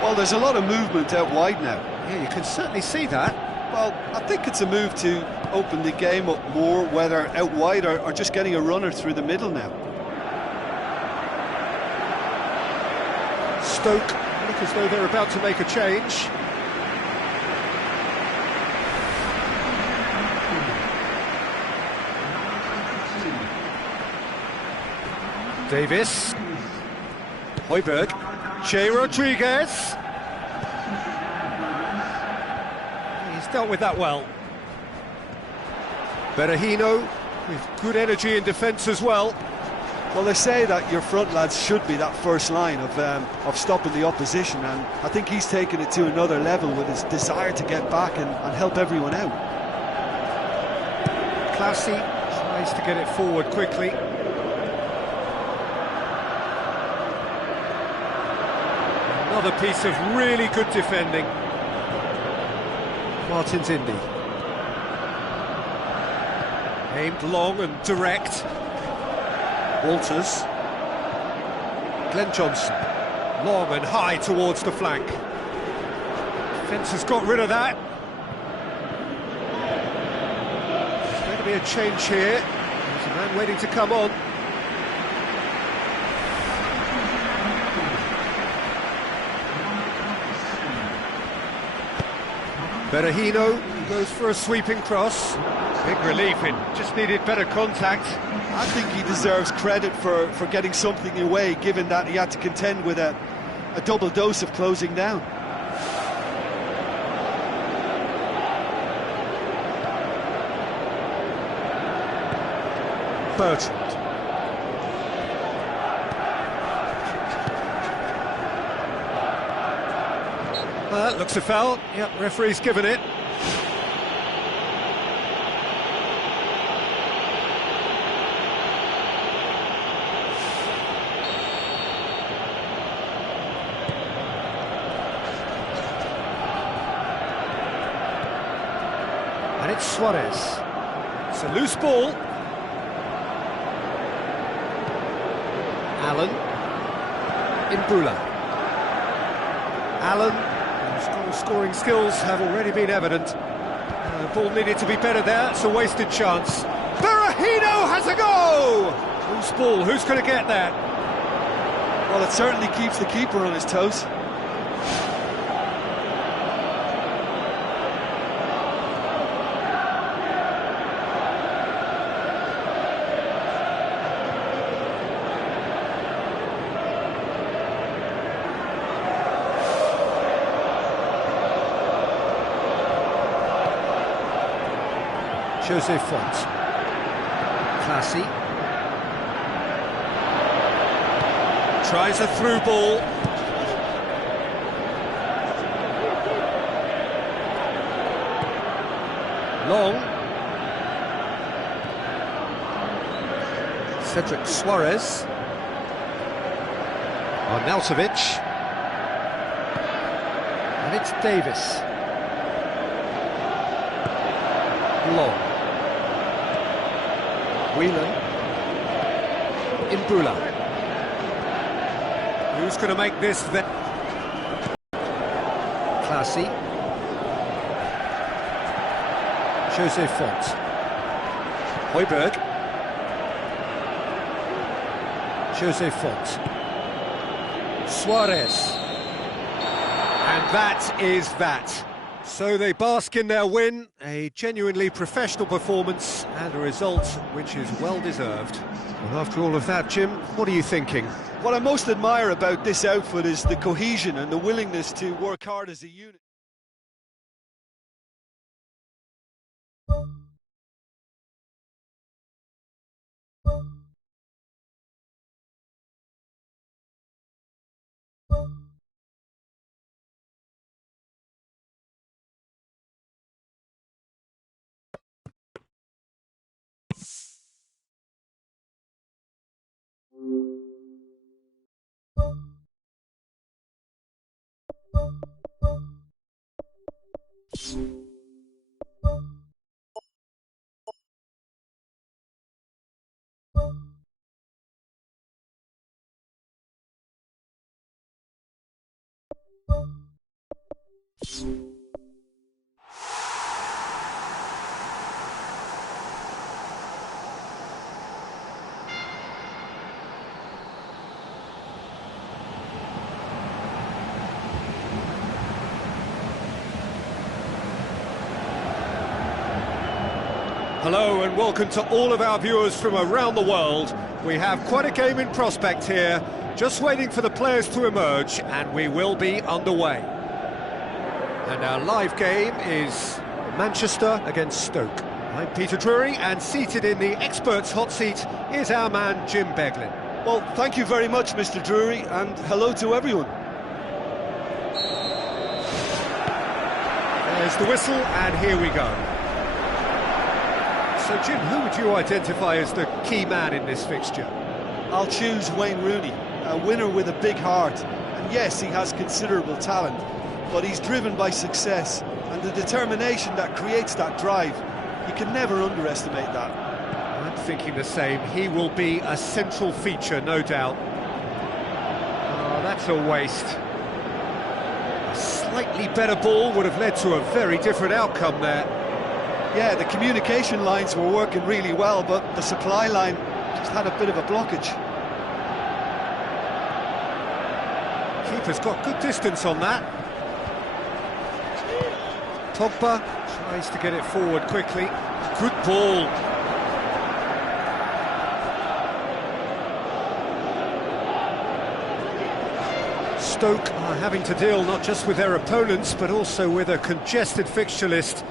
Well, there's a lot of movement out wide now. Yeah, you can certainly see that. Well, I think it's a move to open the game up more, whether out wide or just getting a runner through the middle now. Stoke look as though they're about to make a change. Davis. Højbjerg. Che Rodriguez. He's dealt with that well. Berahino with good energy in defence as well. Well, they say that your front lads should be that first line of stopping the opposition, and I think he's taken it to another level with his desire to get back and help everyone out. Classy tries to get it forward quickly. Another piece of really good defending. Martin's Indy. Aimed long and direct. Walters. Glenn Johnson. Long and high towards the flank. Defence has got rid of that. There's going to be a change here. There's a man waiting to come on. Berahino goes for a sweeping cross. Big relief, it just needed better contact. I think he deserves credit for getting something away, given that he had to contend with a double dose of closing down. Bertrand. That looks a foul. Yep, referee's given it. And it's Suarez. It's a loose ball. Allen. Imbula. Allen. Scoring skills have already been evident. Ball needed to be better there. It's a wasted chance. Berahino has a go! Loose ball, who's going to get that? Well, it certainly keeps the keeper on his toes. Jose Font. Classy. Tries a through ball. Long. Cedric Suarez. Arnautovic. And it's Davis. Long. Whelan. Imbula. Who's going to make this then? Classy. Jose Font. Højbjerg. Jose Font. Suarez. And that is that. So they bask in their win, a genuinely professional performance and a result which is well deserved. Well, after all of that, Jim, what are you thinking? What I most admire about this outfit is the cohesion and the willingness to work hard as a unit. Hello and welcome to all of our viewers from around the world. We have quite a game in prospect here, just waiting for the players to emerge, and we will be underway. And our live game is Manchester against Stoke. I'm Peter Drury, and seated in the experts' hot seat is our man Jim Beglin. Well, thank you very much, Mr. Drury, and hello to everyone. There's the whistle, and here we go. So, Jim, who would you identify as the key man in this fixture? I'll choose Wayne Rooney, a winner with a big heart. And yes, he has considerable talent, but he's driven by success and the determination that creates that drive. You can never underestimate that. I'm thinking the same. He will be a central feature, no doubt. Oh, that's a waste. A slightly better ball would have led to a very different outcome there. Yeah, the communication lines were working really well, but the supply line just had a bit of a blockage. Keeper's got good distance on that. Pogba tries to get it forward quickly. Good ball. Stoke are having to deal not just with their opponents, but also with a congested fixture list.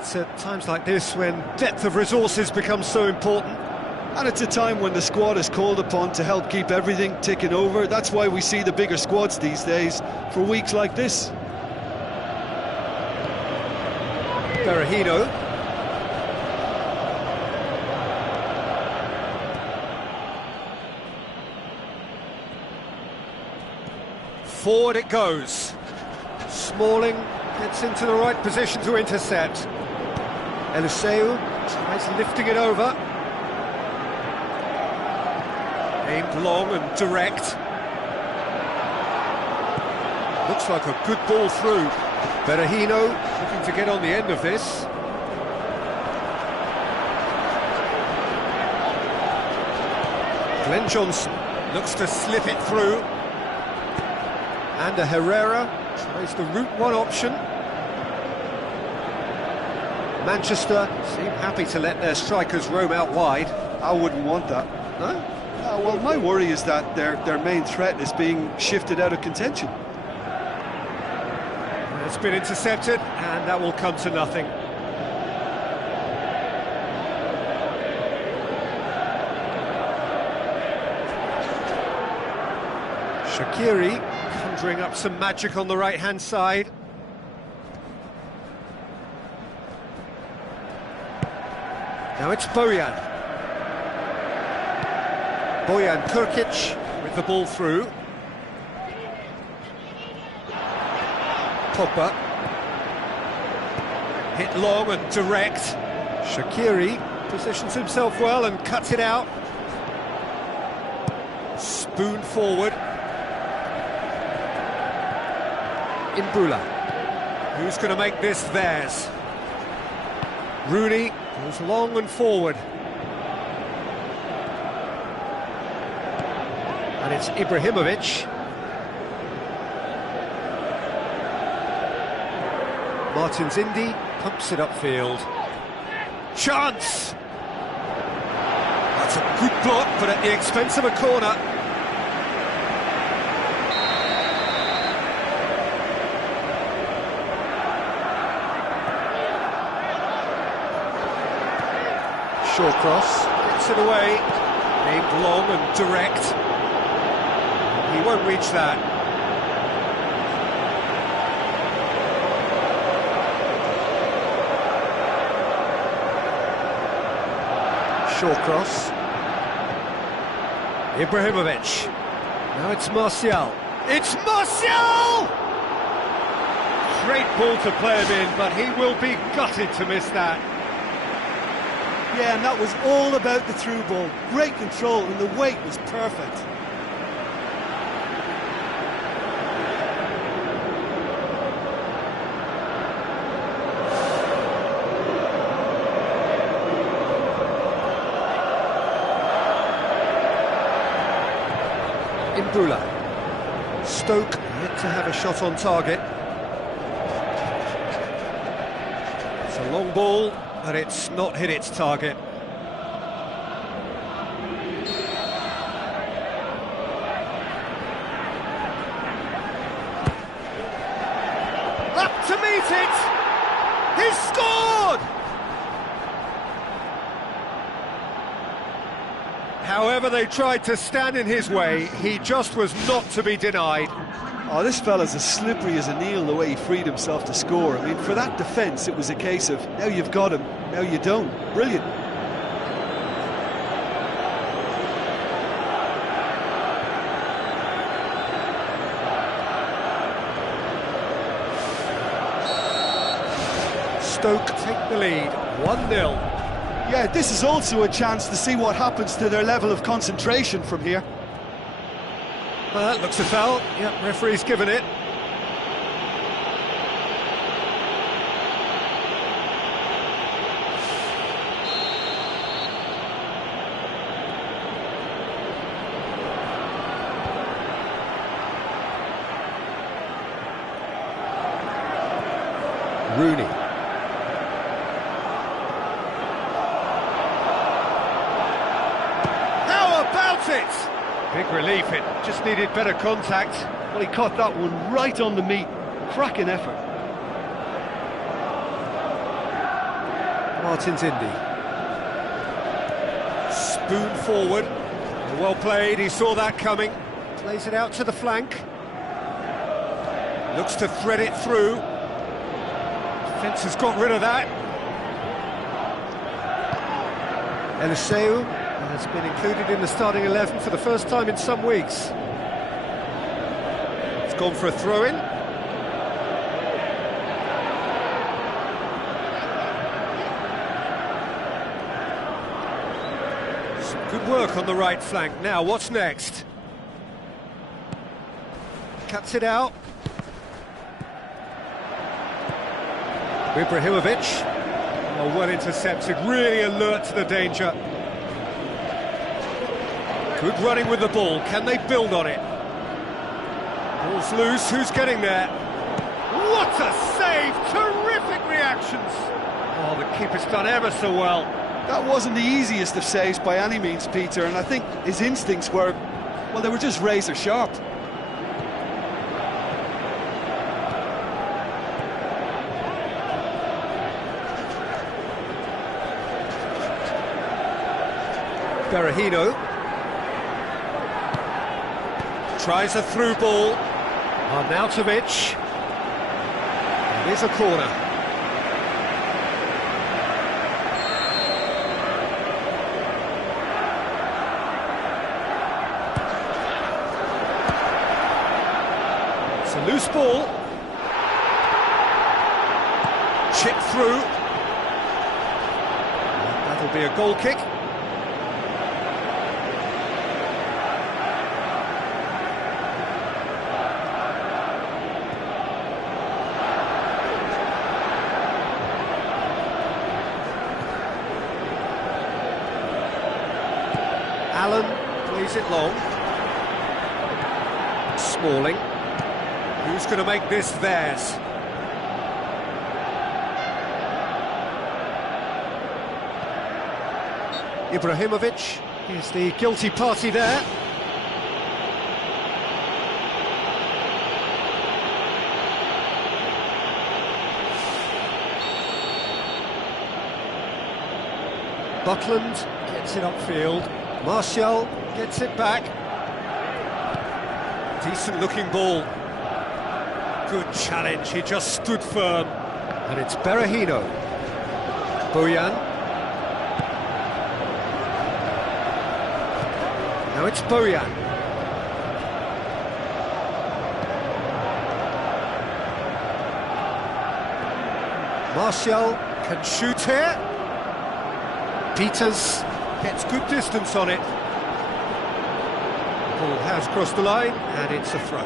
It's at times like this when depth of resources becomes so important. And it's a time when the squad is called upon to help keep everything ticking over. That's why we see the bigger squads these days for weeks like this. Berahino. Forward it goes. Smalling gets into the right position to intercept. Eliseu tries lifting it over. Aimed long and direct. Looks like a good ball through. Berahino looking to get on the end of this. Glenn Johnson looks to slip it through. And Herrera tries the route one option. Manchester seem happy to let their strikers roam out wide. I wouldn't want that. No? Well, my worry is that their main threat is being shifted out of contention. It's been intercepted, and that will come to nothing. Shaqiri conjuring up some magic on the right-hand side. Now it's Bojan. Bojan Kurkic with the ball through. Pogba. Hit long and direct. Shaqiri positions himself well and cuts it out. Spoon forward. Imbula. Who's going to make this theirs? Rooney goes long and forward. And it's Ibrahimovic. Martins Indy pumps it upfield. Chance! That's a good block, but at the expense of a corner. Short cross, gets it away, aimed long and direct. He won't reach that. Short cross. Ibrahimovic. Now it's Martial. It's Martial! Great ball to play him in, but he will be gutted to miss that. Yeah, and that was all about the through ball. Great control, and the weight was perfect. Imbula. Stoke yet to have a shot on target. It's a long ball, but it's not hit its target. Up to meet it! He's scored! However they tried to stand in his way, he just was not to be denied. Oh, this fella's as slippery as an eel the way he freed himself to score. I mean, for that defence, it was a case of, now you've got him, now you don't. Brilliant. Stoke take the lead, 1-0. Yeah, this is also a chance to see what happens to their level of concentration from here. Well, that looks a foul. Yep, referee's given it. Rooney. How about it? Big relief, it just needed better contact. Well, he caught that one right on the meat. Cracking effort. Martins Indy. Spoon forward. Well played, he saw that coming. Plays it out to the flank. Looks to thread it through. Defence has got rid of that. Eliseu has been included in the starting 11 for the first time in some weeks. It's gone for a throw-in. Some good work on the right flank. Now, what's next? Cuts it out. Ibrahimovic. Well intercepted, really alert to the danger. Good running with the ball, can they build on it? Ball's loose, who's getting there? What a save, terrific reactions! Oh, the keeper's done ever so well. That wasn't the easiest of saves by any means, Peter, and I think his instincts were, well, they were just razor sharp. Berahino. tries a through ball. Arnautovic. Here's a corner. It's a loose ball. Chip through. That'll be a goal kick. Allen plays it long. Smalling. Who's going to make this theirs? Ibrahimovic is the guilty party there. Butland gets it upfield. Martial gets it back. Decent looking ball. Good challenge, he just stood firm. And it's Berahino. Bojan. Now it's Bojan. Martial can shoot here. Peters gets good distance on it. Ball has crossed the line and it's a throw.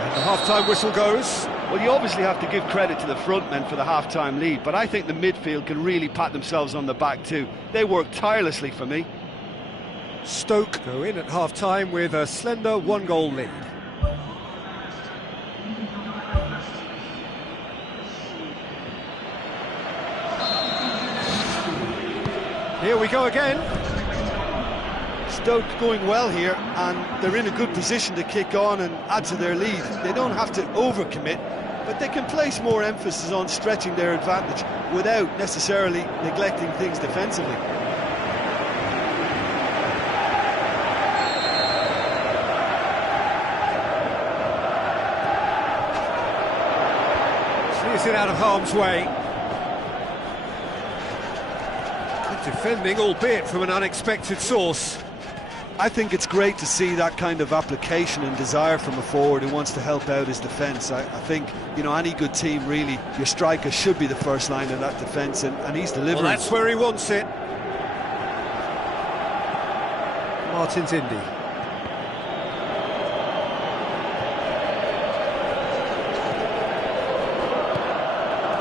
And the half-time whistle goes. Well, you obviously have to give credit to the front men for the half-time lead, but I think the midfield can really pat themselves on the back too. They work tirelessly for me. Stoke go in at half-time with a slender one-goal lead. Here we go again. Stoke going well here, and they're in a good position to kick on and add to their lead. They don't have to overcommit, but they can place more emphasis on stretching their advantage without necessarily neglecting things defensively. Clears it out of harm's way. Good defending, albeit from an unexpected source. I think it's great to see that kind of application and desire from a forward who wants to help out his defence. I think, you know, any good team, really, your striker should be the first line of that defence, and he's delivering. Well, that's where he wants it. Martin's Indy.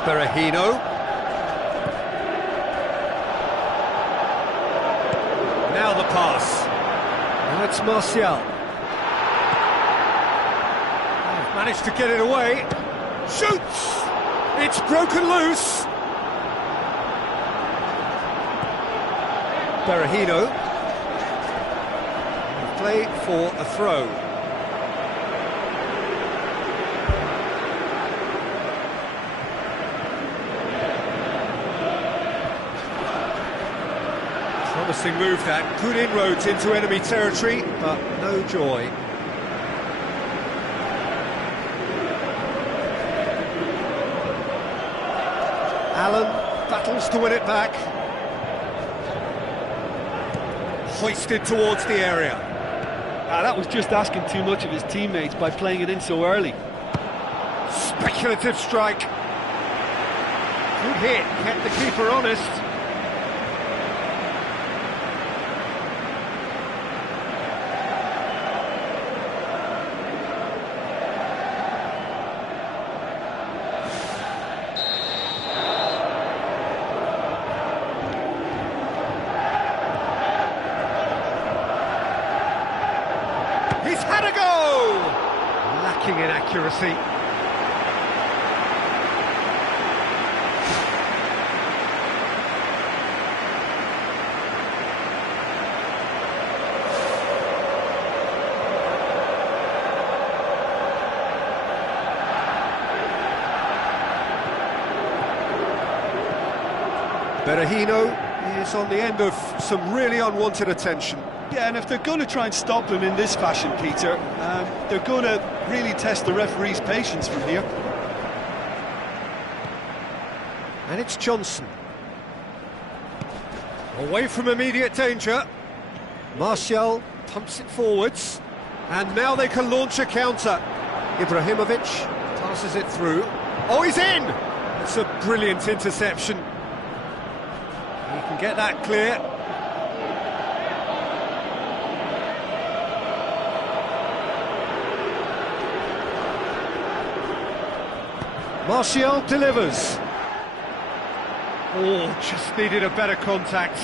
Berahino. Now the pass. Now it's Martial. They've managed to get it away. Shoots! It's broken loose. Berahino. Play for a throw. Promising move that, good inroads into enemy territory, but no joy. Allen battles to win it back. Hoisted towards the area. That was just asking too much of his teammates by playing it in so early. Speculative strike. Good hit, kept the keeper honest. He's had a go! Lacking in accuracy. Berahino is on the end of some really unwanted attention. Yeah, and if they're going to try and stop him in this fashion, Peter, they're going to really test the referee's patience from here. And it's Johnson. Away from immediate danger. Martial pumps it forwards. And now they can launch a counter. Ibrahimovic passes it through. Oh, he's in! It's a brilliant interception. He can get that clear. Martial delivers. Oh, just needed a better contact.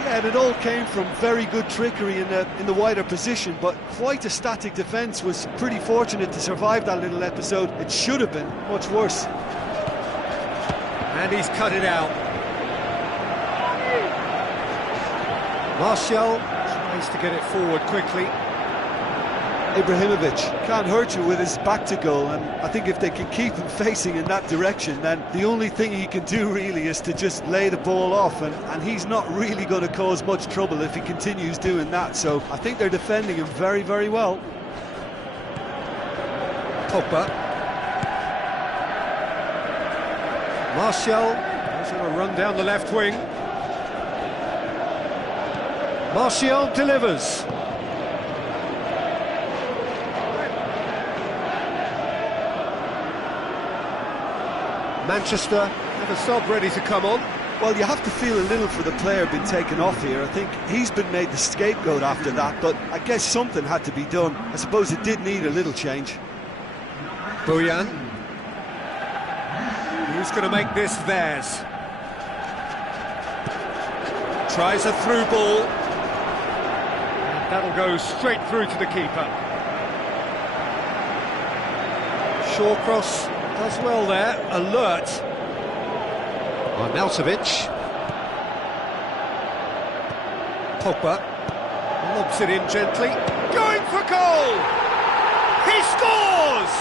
Yeah, and it all came from very good trickery in the wider position, but quite a static defence. Was pretty fortunate to survive that little episode. It should have been much worse. And he's cut it out. Martial tries to get it forward quickly. Ibrahimovic can't hurt you with his back to goal, and I think if they can keep him facing in that direction, then the only thing he can do really is to just lay the ball off, and he's not really going to cause much trouble if he continues doing that. So I think they're defending him very, very well. Pogba. Martial is going to run down the left wing. Martial delivers. Manchester have a sub ready to come on. Well, you have to feel a little for the player being taken off here. I think he's been made the scapegoat after that, but I guess something had to be done. I suppose it did need a little change. Bojan. Who's going to make this theirs? Tries a through ball. And that'll go straight through to the keeper. Shawcross does well there, alert. Arnautovic. Pogba lobs it in gently, going for goal! He scores!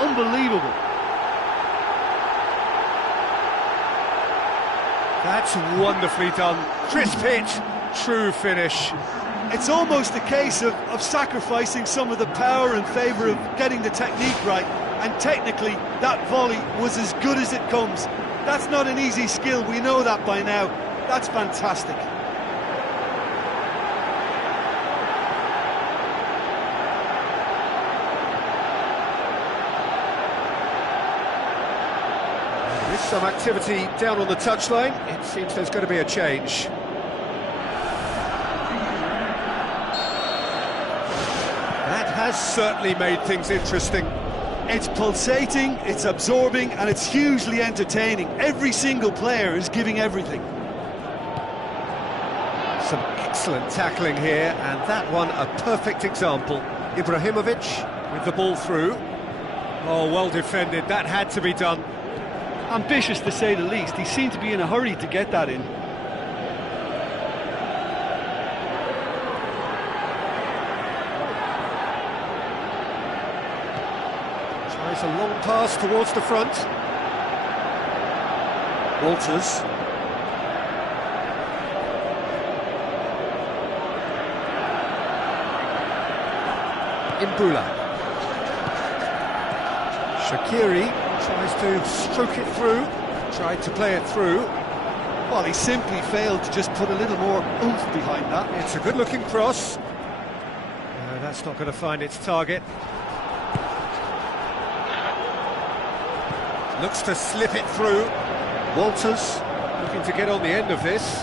Unbelievable. That's wonderfully done. Crisp hit, true finish. It's almost a case of sacrificing some of the power in favour of getting the technique right. And technically, that volley was as good as it comes. That's not an easy skill, we know that by now. That's fantastic. There's some activity down on the touchline. It seems there's going to be a change. That has certainly made things interesting. It's pulsating, it's absorbing, and it's hugely entertaining. Every single player is giving everything. Some excellent tackling here, and that one a perfect example. Ibrahimovic with the ball through. Oh, well defended, that had to be done. Ambitious to say the least. He seemed to be in a hurry to get that in. Tries a long pass towards the front. Walters. Imbula. Shaqiri tries to stroke it through, tried to play it through. Well, he simply failed to just put a little more oomph behind that. It's a good-looking cross. No, that's not going to find its target. Looks to slip it through. Walters looking to get on the end of this.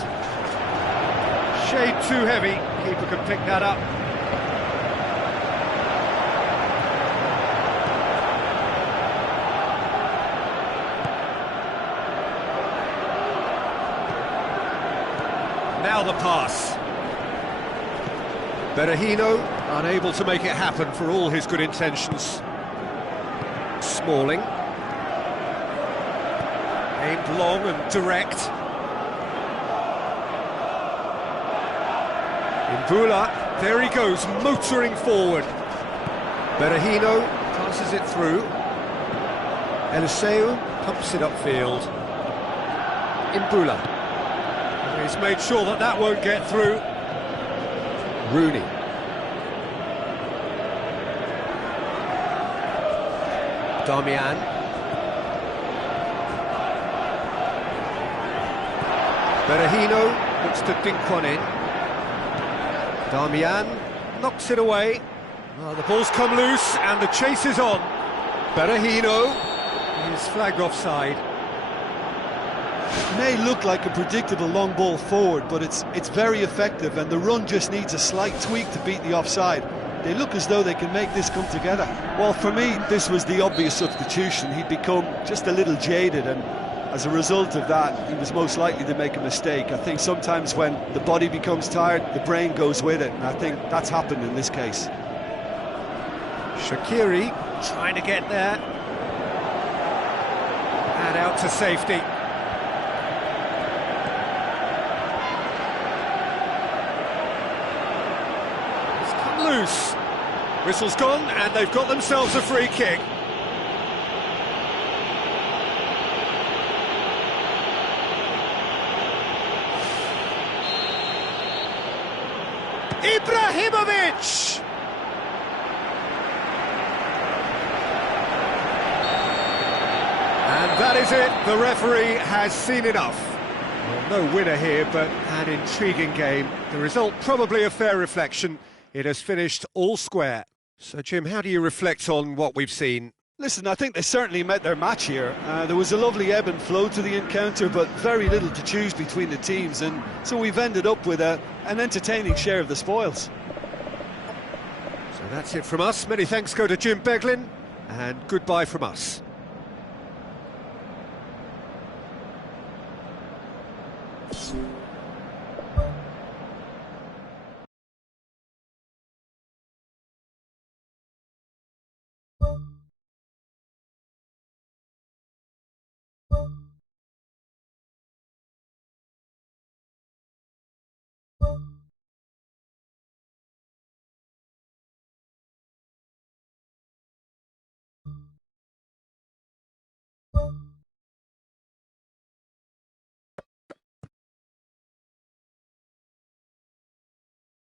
Shade too heavy. Keeper can pick that up. Now the pass. Berahino unable to make it happen for all his good intentions. Smalling. Aimed long and direct. Imbula, there he goes, motoring forward. Berahino passes it through. Eliseu pumps it upfield. Imbula. He's made sure that that won't get through. Rooney. Darmian. Berahino looks to dink one in. Darmian knocks it away. Well, the ball's come loose and the chase is on. Berahino is flagged offside. It may look like a predictable long ball forward, but it's very effective, and the run just needs a slight tweak to beat the offside. They look as though they can make this come together. Well, for me, this was the obvious substitution. He'd become just a little jaded, and as a result of that, he was most likely to make a mistake. I think sometimes when the body becomes tired, the brain goes with it, and I think that's happened in this case. Shaqiri trying to get there. And out to safety. Loose. Whistle's gone and they've got themselves a free kick. Ibrahimovic! And that is it. The referee has seen enough. Well, no winner here, but an intriguing game. The result probably a fair reflection. It has finished all square. So, Jim, how do you reflect on what we've seen? Listen, I think they certainly met their match here. There was a lovely ebb and flow to the encounter, but very little to choose between the teams, and so we've ended up with an entertaining share of the spoils. So that's it from us. Many thanks go to Jim Beglin, and goodbye from us.